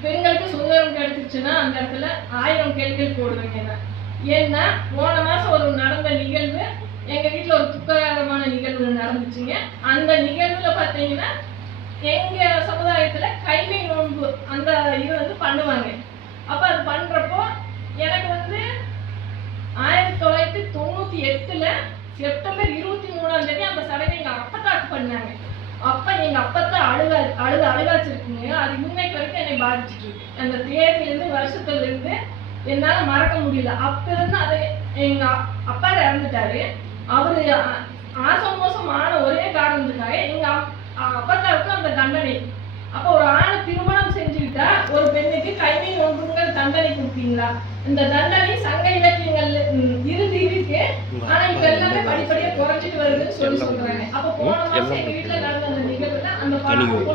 பெண்களுக்கு சுதந்திரம் கிடைச்சிருச்சுன்னா அந்த இடத்துல 1000 கேள்விகள் போடுவாங்க. ஏன்னா போன மாசம் ஒரு நடந்த நிகழ்வு, எங்க வீட்டுல ஒரு துக்ககரமான நிகழ்வு நடந்துச்சுங்க. அந்த நிகழ்வுல பாத்தீங்கன்னா எங்க சமுதாயத்துல கைமை நோன்பு அந்த இது வந்து பண்ணுவாங்க. அப்ப அது பண்றப்போ எனக்கு வந்து 1998 செப்டம்பர் 23ஆம் தேதி அந்த சடங்கை எங்க அப்பத்தாக்கு பண்ணாங்க. அப்ப எங்க அப்பத்தா அழுகாச்சிருக்குங்க. அது இன்னைக்கு வரைக்கும் என்னை பாதிச்சுட்டு இருக்கு. அந்த தேதியிலிருந்து வருஷத்துல இருந்து என்னால மறக்க முடியல. அப்ப இருந்து அதை எங்க அப்பா இறந்துட்டாரு. அவரு ஆசமோசமான ஒரே காரணத்துக்காக எங்க அப்பத்தாவுக்கு அந்த தண்டனை. அப்போ ஒரு ஆணை திருமணம் செஞ்சுக்கிட்டா ஒரு பெண்ணுக்கு கைமை நோன்புங்கிற தண்டனை கொடுப்பீங்களா? இந்த தண்டனை சங்க இலக்கியங்கள் இருக்கு. ஆனா இப்ப எல்லாமே படிப்படியா குறைஞ்சிட்டு வருதுன்னு சொல்றாங்க. அப்ப போன மாசம் எங்க வீட்டுல நடந்த அந்த நிகழ்வுல அந்த பொண்ணுக்கு ஒரு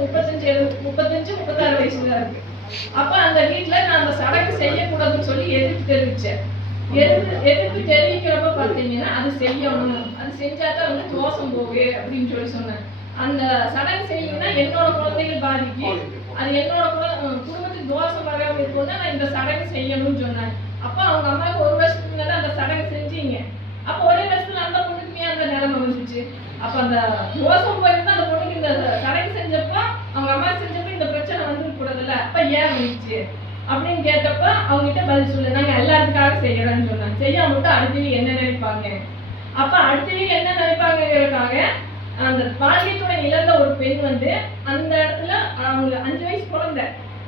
35-36 வயசுதான் இருக்கு. அப்ப அந்த வீட்டுல நான் அந்த சடங்கு செய்யக்கூடாதுன்னு சொல்லி எதிர்ப்பு தெரிவிச்சேன். எதிர்ப்பு தெரிவிக்கிறப்ப பாத்தீங்கன்னா அது செய்யணும், அது செஞ்சாதான் வந்து தோஷம் போகு அப்படின்னு சொல்லி சொன்னேன். அந்த சடங்கு செய்யணும்னா என்னோட குழந்தைகள் பாதிக்கு, அது என்னோட குடும்பத்துக்கு தோஷம் வராம இருக்கும்னா நான் இந்த சடங்கு செய்யணும்னு சொன்னாங்க. அப்ப அவங்க அம்மாவுக்கு 1 வருஷத்துக்கு முன்னாடி அந்த சடங்கு செஞ்சீங்க. அப்ப ஒரே வருஷத்துல அந்த பொண்ணுக்குமே அந்த நிலைமை வந்துச்சு. அப்ப அந்த தோஷம் போயிருந்தா அந்த பொண்ணுக்கு இந்த சடங்கு செஞ்சப்போ அவங்க அம்மா செஞ்சப்போ இந்த பிரச்சனை வந்துருக்க கூடாதுல்ல, அப்ப ஏன் வந்துச்சு அப்படின்னு கேட்டப்ப அவங்க கிட்ட பதில் சொல்லு, நாங்க எல்லாத்துக்காக செய்யறோம்னு சொன்னாங்க. செய்யாம மட்டும் அடுத்தவங்க என்ன நினைப்பாங்க? அப்ப அடுத்தவங்க என்ன நினைப்பாங்கிறதுக்காக அந்த பாலியத்துடன் இழந்த ஒரு பெண் வந்து அந்த இடத்துல அவங்க 5 வயசு குழந்தை,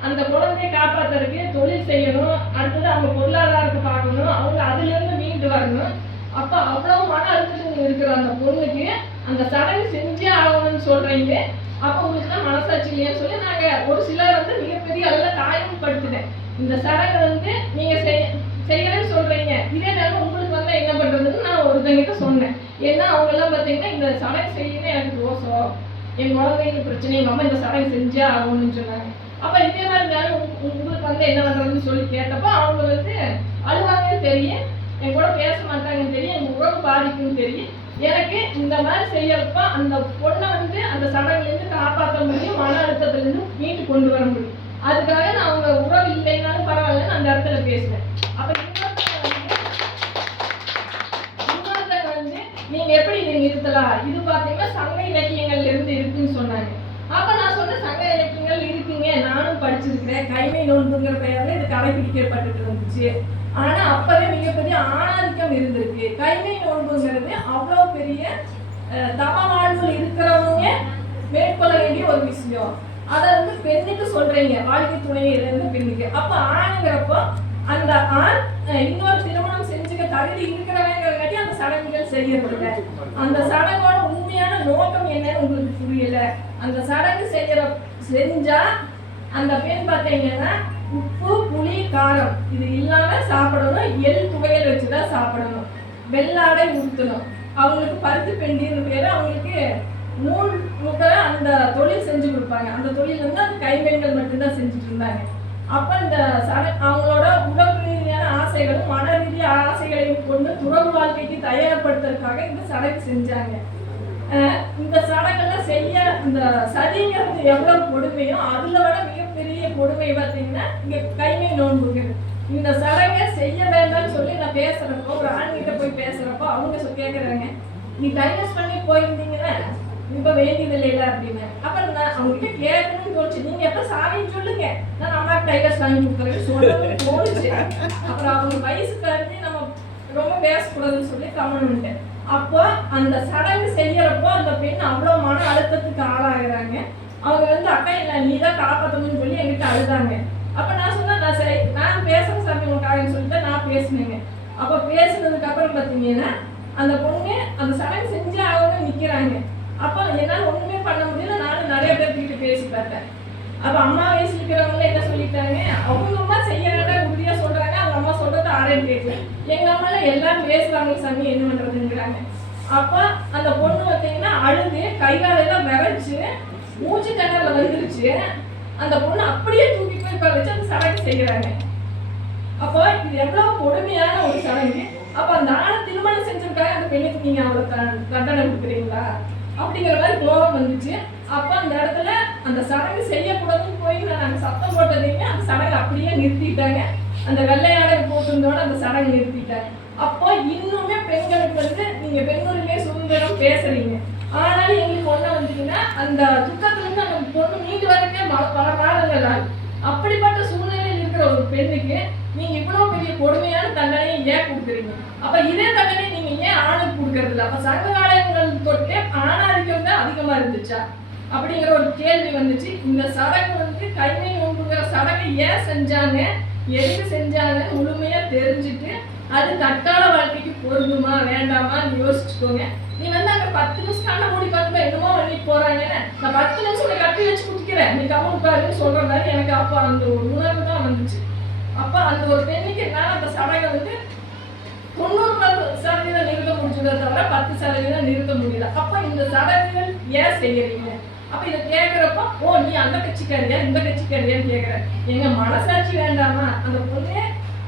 அந்த குழந்தைய காப்பாத்துறதுக்கு தொழில் செய்யணும், அடுத்தது அவங்க பொருளாதாரத்தை பார்க்கணும், அவங்க அதுல இருந்து மீண்டு வரணும். அப்ப அவ்வளவு மன அழுத்தம் இருக்கிற அந்த பொண்ணுக்கு அந்த சடங்கு செஞ்சே ஆகணும்னு சொல்றீங்க. அப்போ உங்களுக்கு மனசாட்சி இல்லையான்னு சொல்லி நாங்கள் ஒரு சிலர் வந்து மிகப்பெரிய அளவில் காயப்படுத்தினேன். இந்த சடங்கு வந்து நீங்கள் செய்யறேன்னு சொல்கிறீங்க, இதே நேரம் உங்களுக்கு வந்து என்ன பண்ணுறதுன்னு நான் ஒருத்தங்கிட்ட சொன்னேன். ஏன்னா அவங்கெல்லாம் பார்த்தீங்கன்னா இந்த சடங்கு செய்யணும் எனக்கு தோசம், என் குழந்தைங்க பிரச்சனை, எங்கள் அம்மா இந்த சடங்கு செஞ்சே ஆகணும்னு சொன்னாங்க. அப்போ இதே மாதிரி நேரம் உங்களுக்கு வந்து என்ன பண்ணுறதுன்னு சொல்லி கேட்டப்போ அவங்க வந்து அழுவாங்கன்னு தெரியும், என் கூட பேச மாட்டாங்கன்னு தெரியும், எங்கள் உறவு பாதிக்குன்னு தெரியும். எனக்கு இந்த மாதிரி செய்யறப்ப அந்த பொண்ணை வந்து அந்த சடங்குலேருந்து காப்பாற்ற முடியும், மன அழுத்தத்துலேருந்து மீட்டு கொண்டு வர முடியும். அதுக்காக நான் அவங்க உறவு இல்லைனாலும் பரவாயில்லன்னு அந்த இடத்துல பேசினேன். அப்போ இன்னொருத்தங்க வந்து நீங்க எப்படி நீங்க நிறுத்தலாம், இது பார்த்தீங்கன்னா சங்க இலக்கியங்கள்ல இருந்து இருக்குன்னு சொன்னாங்க. அப்ப நான் சொன்ன சங்க இலக்கியங்கள் இருக்குங்க, நானும் படிச்சிருக்கிறேன், கைமை நோன்புங்கிற பெயர்ல இது கடைபிடிக்கப்பட்டு இருந்துச்சு. ஆனா அப்பவே மிகப்பெரிய ஆணாதிக்கம் இருந்திருக்கு. கைமை நோன்புங்கிறது அவ்வளோ பெரிய தவ வாழ்வில் இருக்கிறவங்க மேற்கொள்ள வேண்டிய ஒரு விஷயம். அதை வந்து பெண்ணுக்கு சொல்றீங்க, வாழ்க்கை துணையில இருந்து பெண்ணுக்கு. அப்ப ஆணுங்கிறப்போ அந்த ஆண் இன்னொரு திருமணம் செஞ்சுக்க தகுதி இருக்கிறவங்கிறங்காட்டி அந்த சடங்குகள் செய்யறதில்ல. அந்த சடங்கோட உண்மையான நோக்கம் என்னன்னு உங்களுக்கு புரியல. அந்த சடங்கு செஞ்சா அந்த பெண் பார்த்தீங்கன்னா உப்பு, புளி, காரம் இது இல்லாம சாப்பிடணும், எள் துவையல் வச்சுதான் சாப்பிடணும், வெள்ளாடை உடுத்தணும், அவங்களுக்கு பருத்து பெண்டின்னு பேரு, அவங்களுக்கு நூல் நூற்ற அந்த தொழில் செஞ்சு கொடுப்பாங்க. அந்த தொழில் வந்து அந்த கைப்பெண்கள் மட்டும்தான் செஞ்சுட்டு இருந்தாங்க. அப்ப இந்த அவங்களோட உடல் ரீதியான ஆசைகளும் மன ரீதியான ஆசைகளையும் கொண்டு துறவு வாழ்க்கைக்கு தயார்படுத்துறதுக்காக இந்த சடங்கு செஞ்சாங்க. இந்த சடங்கெல்லாம் செய்ய இந்த சதிங்கிறது எவ்வளவு கொடுமையோ அதுல விட மிகப்பெரிய கொடுமை பார்த்தீங்கன்னா இங்க கைமை நோன்புங்கிறது. இந்த சடங்கை செய்ய வேண்டாம்னு சொல்லி நான் பேசுறப்போ, ஒரு ஆண்கிட்ட போய் பேசுறப்போ அவங்க கேட்குறாங்க, நீ டைவர்ஸ் பண்ணி போயிருந்தீங்கன்னா இப்ப வேண்டியதில்லை இல்லை அப்படின்னு. அப்ப நான் அவங்ககிட்ட கேட்கணும்னு தோணுச்சு, நீங்க எப்ப சாமின்னு சொல்லுங்க, நான் அம்மாவுக்கு டைவர்ஸ் வாங்கி கொடுக்குறேன்னு சொல்லணும்னு தோணுச்சு. அப்புறம் அவங்க வயசுக்கு அறிஞ்சு நம்ம ரொம்ப பேசக்கூடாதுன்னு சொல்லி கவனிட்டேன். அப்போ அந்த சடங்கு செய்யறப்போ அந்த பெண் அவ்வளோ மன அழுத்தத்துக்கு ஆளாகிறாங்க. அவங்க வந்து அக்கா இல்லை நீ தான் காப்பாற்றணும்னு சொல்லி என்கிட்ட அழுதாங்க. அப்போ நான் சொன்னேன், நான் பேசுகிற சாமி உனக்காகன்னு சொல்லிட்டு நான் பேசினேங்க. அப்போ பேசுனதுக்கு அப்புறம் பார்த்தீங்கன்னா அந்த பொண்ணு அந்த சடங்கு செஞ்சு அவங்க நிற்கிறாங்க. அப்போ என்னால் ஒன்றுமே பண்ண முடியல. நானும் நிறைய பேர்கிட்ட பேசி பார்த்தேன். அப்போ அம்மா வயசு இருக்கிறவங்கள என்ன சொல்லிட்டாங்க, அவங்க அம்மா செய்யறாங்க உறுதியாக சொல்கிறாங்க, அவங்க அம்மா சொல்கிறது ஆரேன்னு கேட்கல, எங்கள் அம்மால எல்லாரும் பேசுகிறாங்க சாமி என்ன பண்ணுறதுங்கிறாங்க. அப்போ அந்த பொண்ணு பார்த்தீங்கன்னா அழுது கைகாலெல்லாம் விரைச்சு மூச்சு திணறல வந்துருச்சு. அந்த பொண்ணு அப்படியே தூக்கி போய் உட்கார வச்சு அந்த சடங்கு செய்கிறாங்க. அப்போ இது எவ்வளோ கொடுமையான ஒரு சடங்கு. அப்போ அந்த ஆணை திருமணம் செஞ்சிருக்காங்க, அந்த பெண்ணுக்கு நீங்கள் அவ்வளோ தண்டனை கொடுக்குறீங்களா அப்படிங்கிற மாதிரி கோபம் வந்துச்சு. அப்போ அந்த இடத்துல அந்த சடங்கு செய்யக்கூடாதுன்னு போய் நாங்கள் சத்தம் போட்டதையுமே அந்த சடங்கு அப்படியே நிறுத்திட்டாங்க. அந்த வெள்ளையாடை போட்டிருந்தோட அந்த சடங்கு நிறுத்திட்டாங்க. அப்போ இன்னுமே பெண்களுக்கு வந்து நீங்க பெண்ணுரிமை சுதந்திரம் பேசுறீங்க, ஆனாலும் எங்களுக்கு ஒண்ணு வந்தீங்கன்னா அந்த துக்கத்திலிருந்து அந்த பொண்ணு மீண்டு வரக்கே பல காலங்கள் ஆகும். அப்படிப்பட்ட சூழ்நிலையில் இருக்கிற ஒரு பெண்ணுக்கு நீங்க இவ்வளவு பெரிய கொடுமையான தண்டனையை ஏன் கொடுக்குறீங்க? அப்ப இதே தண்டனை நீங்க ஏன் ஆணுக்கு கொடுக்கறது இல்லை? அப்ப சங்க காலங்கள் தொட்டே ஆணாதிக்கம் தான் அதிகமா இருந்துச்சா அப்படிங்கிற ஒரு கேள்வி வந்துச்சு. இந்த சடங்கு வந்து கைமை நோன்புங்கிற சடங்கை ஏன் செஞ்சாங்க, எதுக்கு செஞ்சாங்க முழுமையா தெரிஞ்சுட்டு அது தற்கால வாழ்க்கைக்கு பொருந்துமா வேண்டாமான்னு யோசிச்சுக்கோங்க. நீ வந்து அங்க 10 நிமிஷம் கண்ணை மூடி பார்த்து என்னமோ பண்ணிட்டு போறாங்கன்னு நான் 10 நிமிஷம் கட்டி வச்சு குடிக்கிறேன் நீ கம்முக்காருன்னு சொல்ற மாதிரி எனக்கு அப்போ அந்த ஒரு உணர்வு தான் வந்துச்சு. அப்ப அந்த ஒரு பெண்ணுக்கு என்னால அந்த சடங்கை வந்து 90% நிறுத்த முடிச்சதை தவிர 10% நிறுத்த முடியல. அப்ப இந்த சடங்குகள் ஏன் செய்யறீங்க? அப்ப இதை கேட்கிறப்ப ஓ நீ அந்த கட்சிக்காரியா இந்த கட்சிக்காரியான்னு கேட்கிற, எங்க மனசாட்சி வேண்டாமா? அந்த பொண்ணு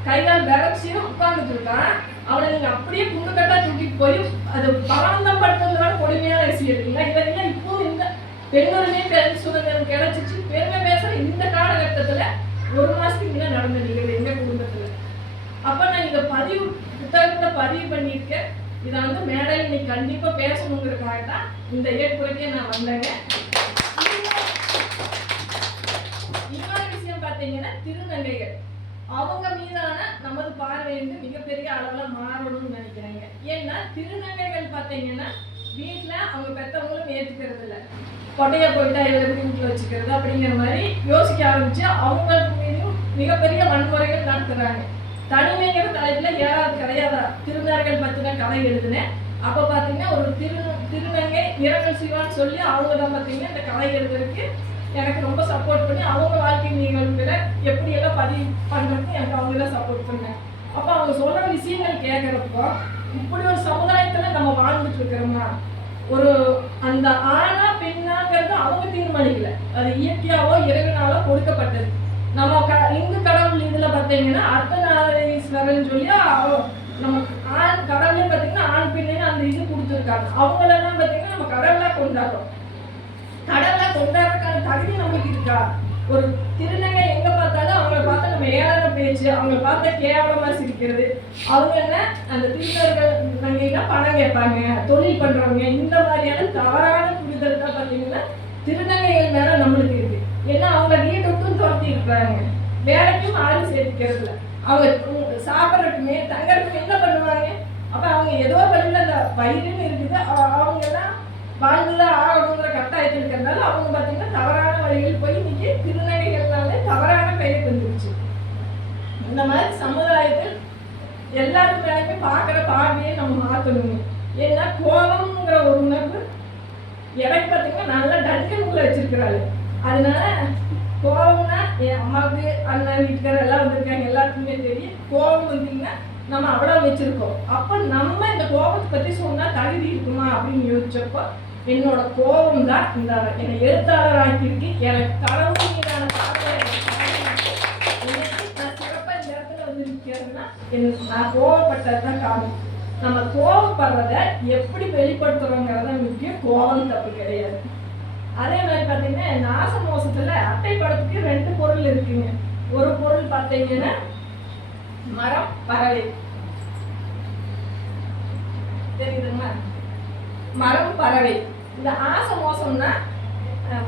கைகால் விரைச்சியும் உட்கார்ந்துட்டு இருக்கான், அவளை நீங்க அப்படியே குண்டு கட்டா தூக்கிட்டு போய் அது பலவந்தம் படுத்துறதுனால கொடுமையான விஷயம் இருக்குங்களா? இதெல்லாம் இப்போ இந்த பெண்ணுரிமை பெண் சுதந்திரம் கிடைச்சிச்சு பெருமை பேசுற இந்த காலகட்டத்துல 1 மாசத்துக்கு முன்னாடி நடந்த நிகழ்வு எங்க குடும்பத்துல. அப்ப நான் இதை புத்தகத்துல பதிவு பண்ணியிருக்கேன். இதை வந்து மேடையில் இன்னைக்கு கண்டிப்பா பேசணுங்கிறதுக்காக தான் இந்த ஏற்புரைக்கே நான் வந்தேங்க. இன்னொரு விஷயம் பார்த்தீங்கன்னா திருநங்கைகள் அவங்க மீதான நமது பார்வை வந்து மிகப்பெரிய அளவுல மாறணும்னு நினைக்கிறாங்க. ஏன்னா திருநங்கைகள் பார்த்தீங்கன்னா வீட்டுல அவங்க பெற்றவங்களும் ஏற்றுக்கிறது இல்லை, கொட்டையா போயிட்டா எல்லாரும் வீட்டுல வச்சுக்கிறது அப்படிங்கிற மாதிரி யோசிக்க ஆரம்பிச்சு அவங்களுக்கு மீதும் மிகப்பெரிய வன்முறைகள் நடத்துறாங்க. தனிமைங்கிற தலைப்புல ஏறாவது கிடையாதா திருநங்கைகள் பத்தின கதை எழுதுனேன். அப்போ பார்த்தீங்கன்னா ஒரு திருநங்கை இரங்கல் சிவான்னு சொல்லி அவங்க தான் பார்த்தீங்கன்னா இந்த கலை எழுதுறதுக்கு எனக்கு ரொம்ப சப்போர்ட் பண்ணி அவங்க வாழ்க்கை நிகழ்வுகளை எப்படியெல்லாம் பதிவு பண்ணுறதுக்கு எனக்கு அவங்க தான் சப்போர்ட் பண்ணேன். அப்போ அவங்க சொல்கிற விஷயங்கள் கேட்குறப்போ இப்படி ஒரு சமுதாயத்தில் நம்ம வாழ்ந்துட்டு இருக்கிறோம்னா ஒரு அந்த ஆணா பெண்ணாங்கிறது அவங்க தீர்மானிக்கல, அது இயற்கையாவோ இறைவனாவோ கொடுக்கப்பட்டது. நம்ம இந்து கடவுள் இதில் பார்த்தீங்கன்னா அர்த்தநாரீஸ்வரன் சொல்லி நமக்கு ஆண் கடவுளே பார்த்தீங்கன்னா ஆண் பெண்ணுன்னு அந்த இது கொடுத்துருக்காங்க. அவங்களெல்லாம் பார்த்தீங்கன்னா நம்ம கடவுளாக கொண்டாடுறோம். கடவுளாக கொண்டாடுறதுக்கான தகுதி நம்மளுக்கு இருக்கா? ஒரு திருநங்கை எங்கே பார்த்தாலும் அவங்கள பார்த்தா நம்ம ஏழாத பேச்சு, அவங்கள பார்த்தா கேவலமாக சிரிக்கிறது. அவங்க என்ன அந்த திருநங்கைனா பணம் கேட்பாங்க, தொழில் பண்ணுறவங்க, இந்த மாதிரியான தவறான புரிதல் தான் பார்த்தீங்கன்னா திருநங்கைகள் மேலே நம்மளுக்கு இருக்கு. ஏன்னா அவங்க வீட்டுக்கும் துரத்தி இருக்கிறாங்க, வேலைக்கும் ஆள் சேர்த்துக்கிறது இல்லை. அவங்க சாப்பிட்றதுக்குமே தங்கறதுக்குமே என்ன பண்ணுவாங்க? அப்போ அவங்க ஏதோ வழியில் அந்த வயிறுன்னு இருக்குது, அவங்க எல்லாம் வாழ்ந்துதான் ஆகணுங்கிற கட்டாயத்தில் இருக்கிறதுனால அவங்க பார்த்தீங்கன்னா தவறான வழியில் போய் இன்னைக்கு திருநங்கைகள்னாலே தவறான பெயர் வந்துருச்சு. இந்த மாதிரி சமுதாயத்தில் எல்லாரும் மேலேயுமே பார்க்குற பார்வையை நம்ம மாற்றணுங்க. ஏன்னா கோபம்ங்கிற ஒரு உணர்வு எனக்கு பார்த்தீங்கன்னா நல்லா டன்கனுக்குள்ள வச்சிருக்கிறாரு. அதனால கோபம்னா என் அம்மாவுக்கு அண்ணன் வீட்டுக்காரர் எல்லாம் வந்திருக்காங்க, எல்லாருக்குமே தெரியும். கோபம் வந்தீங்கன்னா நம்ம அவ்வளோ வச்சிருக்கோம். அப்போ நம்ம இந்த கோபத்தை பற்றி சொன்னால் தகுதி இருக்குமா அப்படின்னு யோசிச்சப்போ என்னோட கோபம் தான் இந்த என்னை எழுத்தாளர் ஆக்கியிருக்கு. எனக்கு கடவுள் மீதான பார்வை நான் சிறப்பாக இந்த இடத்துல வந்து நிற்கிறேன்னா நான் கோபப்பட்டது தான் காரணம். நம்ம கோபப்படுறத எப்படி வெளிப்படுத்துறோங்கிறத முக்கியம், கோபம் தப்பு கிடையாது. அதே மாதிரி பார்த்தீங்கன்னா நாச மோசத்தில் அட்டை படத்துக்கு 2 பொருள் இருக்குங்க. ஒரு பொருள் பார்த்தீங்கன்னா மரம் பறவை, தெரியுதுங்களா? மரம் பறவை. இந்த ஆசை மோசம்னா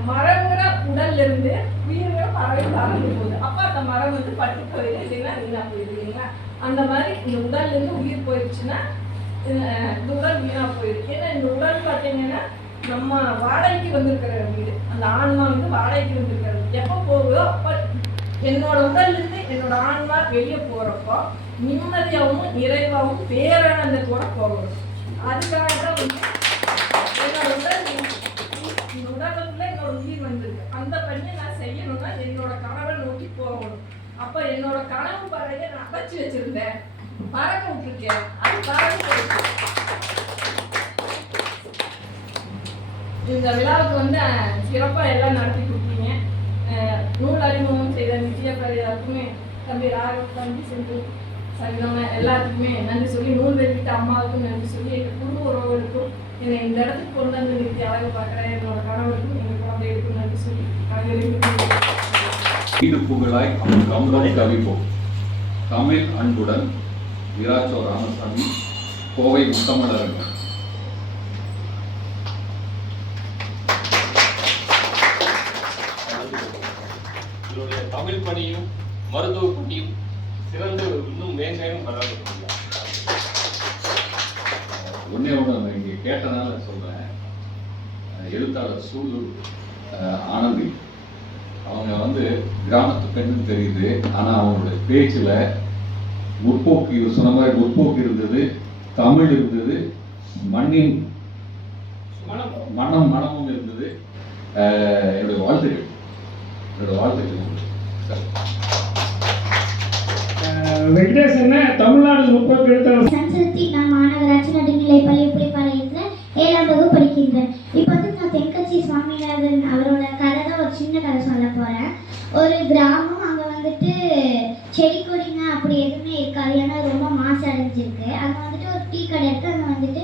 மரங்கிற உடல்ல இருந்து உயிர்கிற பறவை பறந்து போகுது. அப்போ அந்த மரம் வந்து பட்டு போயிடுது, இல்லைன்னா வீணா போயிடுது இல்லைங்களா? அந்த மாதிரி இந்த உடல்ல இருந்து உயிர் போயிடுச்சுன்னா இந்த உடல் வீணா போயிடுது. ஏன்னா இந்த உடல் பார்த்தீங்கன்னா நம்ம வாடகைக்கு வந்திருக்கிற வீடு, அந்த ஆன்மா வந்து வாடகைக்கு வந்திருக்கிறது. எப்போ போகுதோ அப்போ என்னோட உடல்லேருந்து என்னோட ஆன்மா வெளியே போகிறப்போ நிம்மதியாகவும் நிறைவாகவும் பேரானந்தத்தோட போகணும். அதுக்காக தான் வந்து என்னோட உடல் இந்த உடலுக்குள்ள என்னோட உயிர் வந்திருக்கு. அந்த பணியை நான் செய்யணும்னா என்னோட கனவை நோக்கி போகணும். அப்போ என்னோட கனவு பறவையை நான் அடைச்சி வச்சிருந்தேன், பறக்க விட்டுருக்கேன், அது பறக்க. இந்த விழாவுக்கு வந்து சிறப்பாக எல்லாம் நடத்தி கொடுத்தீங்க. நூல் அறிமுகம் செய்த நித்யா பரிதாருக்குமே, தம்பி ராகவ், தம்பி சென்று நம்ம எல்லாத்துக்குமே நன்றி சொல்லி, நூல் வெளியிட்ட அம்மாவுக்கும் நன்றி சொல்லி, எங்கள் குடும்ப உறவுகளுக்கும் என்னை இந்த இடத்துக்கு கொண்டு வந்து நிறுத்தி அழகு பார்க்குறேன் என்னோட கணவருக்கும் எங்கள் குழந்தைகளுக்கும் நன்றி சொல்லி புகழாய் கம்பன் கவிப்போம். தமிழ் அன்புடன் விராச்சோ ராமசாமி, கோவை முத்தமிழர்கள். இதனுடைய தமிழ் பணியும் மருத்துவ பணியும் சிறந்து இன்னும் மேன்மேலும் வளர்ந்து ஒன்னே ஒன்று இங்கே கேட்டனால சொல்றேன். எழுத்தாளர் சூலூர் ஆனந்தி அவங்க வந்து கிராமத்து பெண்ணுன்னு தெரியுது, ஆனா அவங்களுடைய பேச்சுல முற்போக்கு, இவர் சொன்ன மாதிரி முற்போக்கு இருந்தது, தமிழ் இருந்தது, மண்ணின் மனமும் இருந்தது. என்னுடைய வாழ்த்துக்கள், சார். வெங்கடேசன் தமிழ்நாடு முற்போக்கு எழுத்தாளர் சன்சக்தி. நான் மாநகராட்சி நடுநிலைப் பள்ளி புலிப்பாளையத்தில் 7ஆம் வகுப்பு படிக்கின்றேன். இப்போ வந்து நான் தென்கட்சி சுவாமிநாதன் அவரோட கதை தான் ஒரு சின்ன கதை சொல்ல போகிறேன். ஒரு கிராமம், அங்கே வந்துட்டு செடி கொடிங்க அப்படி எதுவுமே இருக்காது, ஏன்னா ரொம்ப மாசு அடைஞ்சிருக்கு. அங்கே வந்துட்டு ஒரு டீ கடை இருக்குது. அங்கே வந்துட்டு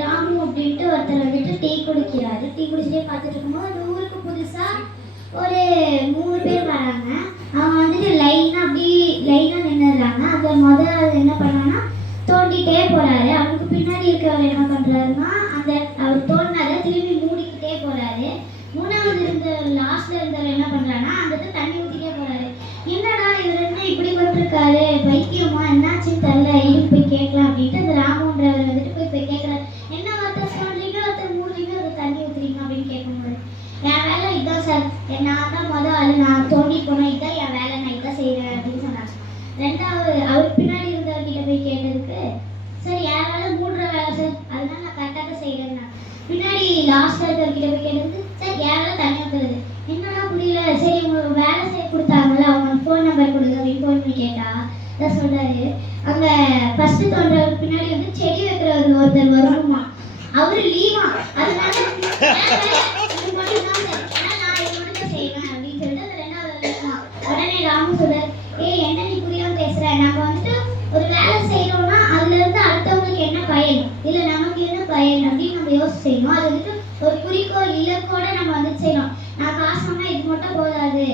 ராமு அப்படின்ட்டு ஒருத்தர் வந்துட்டு டீ குடிக்கிறாரு. டீ குடிச்சிட்டே பார்த்துட்டு இருக்கும்போது அந்த ஊருக்கு புதுசாக ஒரு 3 பேர் வராங்க. அவங்க வந்துட்டு லைனாக நின்றுடுறாங்க. அதில் என்ன பண்ணான்னா தோண்டிகிட்டே போகிறாரு. அவனுக்கு பின்னாடி இருக்கிறவர் என்ன பண்ணுறாருன்னா அவர் தோண்டினாரை திரும்பி மூடிக்கிட்டே போகிறாரு. 3வது லாஸ்ட்டில் இருந்தவர் என்ன பண்ணுறாருன்னா அந்த தண்ணி ஊற்றிட்டே போகிறாரு. என்னடா இவர் என்ன இப்படி பண்ணிருக்காரு, பைத்தியமா, என்னாச்சுன்னு தெரியல, இது போய் கேட்கலாம் அப்படின்ட்டு அந்த ராமுன்றவர் வந்துட்டு போய் கேட்குறாரு. என்ன ஒருத்தர் தோன்றீங்க, ஒருத்தர் மூடுறீங்க, ஒருத்தர் தண்ணி ஊற்றுறீங்க அப்படின்னு கேட்கும்போது, என் வேலை இதான் சார், நான் தான் மொதல் ஆள், நான் தோண்டி போனேன், இதான் என் வேலை, நான் இதான் செய்கிறேன் அப்படின்னு சொன்னாங்க. 2வது அவருக்கு பின்னாடி இருந்தவர்கிட்ட போய் கேட்டதுக்கு, சார் என் வேலை மூடுற வேலை சார், அதனால அப்படின்னு கேட்டா தான் சொல்றாரு, அங்க ஃபர்ஸ்ட் தோன்றவருக்கு பின்னாடி வந்து செடி வைக்கிறவர் ஒருத்தர் வருமா, அவரு லீவா, அதனால இது மட்டும் தான் ஏன்னா நான் இது மட்டும் தான் செய்வேன் அப்படின்னு சொல்லிட்டு அந்த ரெண்டாவது லீவா. உடனே ராமு சொல்றாரு, என்ன நீ புரியாம பேசுற, நம்ம வந்துட்டு ஒரு வேலை செய்யறோம்னா அதுல இருந்து அடுத்தவங்களுக்கு என்ன பயன், இல்ல நமக்கு என்ன பயன் அப்படின்னு நம்ம யோசிச்சு செய்யணும். அது வந்துட்டு ஒரு குறிக்கோள் இலக்கோட நம்ம வந்து செய்யணும். நான் காசு வாங்கினா இது மட்டும் போதாது,